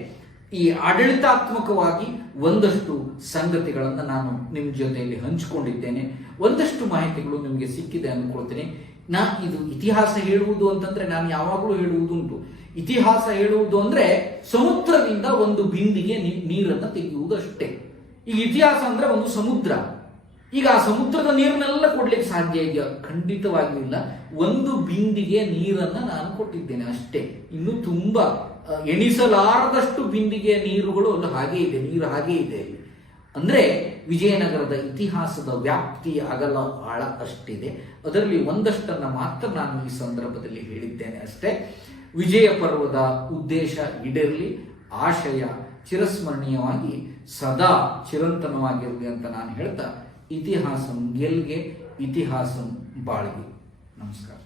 ಈ ಆಡಳಿತಾತ್ಮಕವಾಗಿ ಒಂದಷ್ಟು ಸಂಗತಿಗಳನ್ನು ನಾನು ನಿಮ್ಮ ಜೊತೆಯಲ್ಲಿ ಹಂಚಿಕೊಂಡಿದ್ದೇನೆ. ಒಂದಷ್ಟು ಮಾಹಿತಿಗಳು ನಿಮಗೆ ಸಿಕ್ಕಿದೆ ಅಂದ್ಕೊಳ್ತೇನೆ. ಇದು ಇತಿಹಾಸ ಹೇಳುವುದು ಅಂತಂದ್ರೆ ನಾನು ಯಾವಾಗಲೂ ಹೇಳುವುದುಂಟು, ಇತಿಹಾಸ ಹೇಳುವುದು ಅಂದ್ರೆ ಸಮುದ್ರದಿಂದ ಒಂದು ಬಿಂದಿಗೆ ನೀರನ್ನು ತೆಗೆಯುವುದು ಅಷ್ಟೇ. ಈಗ ಇತಿಹಾಸ ಅಂದ್ರೆ ಒಂದು ಸಮುದ್ರ. ಈಗ ಆ ಸಮುದ್ರದ ನೀರನ್ನೆಲ್ಲ ಕೊಡ್ಲಿಕ್ಕೆ ಸಾಧ್ಯ ಇದೆಯಾ? ಖಂಡಿತವಾಗಿಯೂ ಇಲ್ಲ. ಒಂದು ಬಿಂದಿಗೆ ನೀರನ್ನ ನಾನು ಕೊಟ್ಟಿದ್ದೇನೆ ಅಷ್ಟೇ. ಇನ್ನು ತುಂಬಾ ಎಣಿಸಲಾರದಷ್ಟು ಬಿಂದಿಗೆ ನೀರುಗಳು ಅಲ್ಲಿ ಹಾಗೆ ಇದೆ, ನೀರು ಹಾಗೆ ಇದೆ ಅಲ್ಲಿ. ಅಂದ್ರೆ ವಿಜಯನಗರದ ಇತಿಹಾಸದ ವ್ಯಾಪ್ತಿ, ಅಗಲ, ಆಳ ಅಷ್ಟಿದೆ. ಅದರಲ್ಲಿ ಒಂದಷ್ಟನ್ನ ಮಾತ್ರ ನಾನು ಈ ಸಂದರ್ಭದಲ್ಲಿ ಹೇಳಿದ್ದೇನೆ ಅಷ್ಟೇ. ವಿಜಯ ಪರ್ವದ ಉದ್ದೇಶ ಈಡೇರಲಿ, ಆಶಯ ಚಿರಸ್ಮರಣೀಯವಾಗಿ ಸದಾ ಚಿರಂತನವಾಗಿರಲಿ ಅಂತ ನಾನು ಹೇಳ್ತಾ, ಇತಿಹಾಸಂ ಗೆಲ್ಗೆ, ಇತಿಹಾಸಂ ಬಾಳ್ಗೆ. ನಮಸ್ಕಾರ.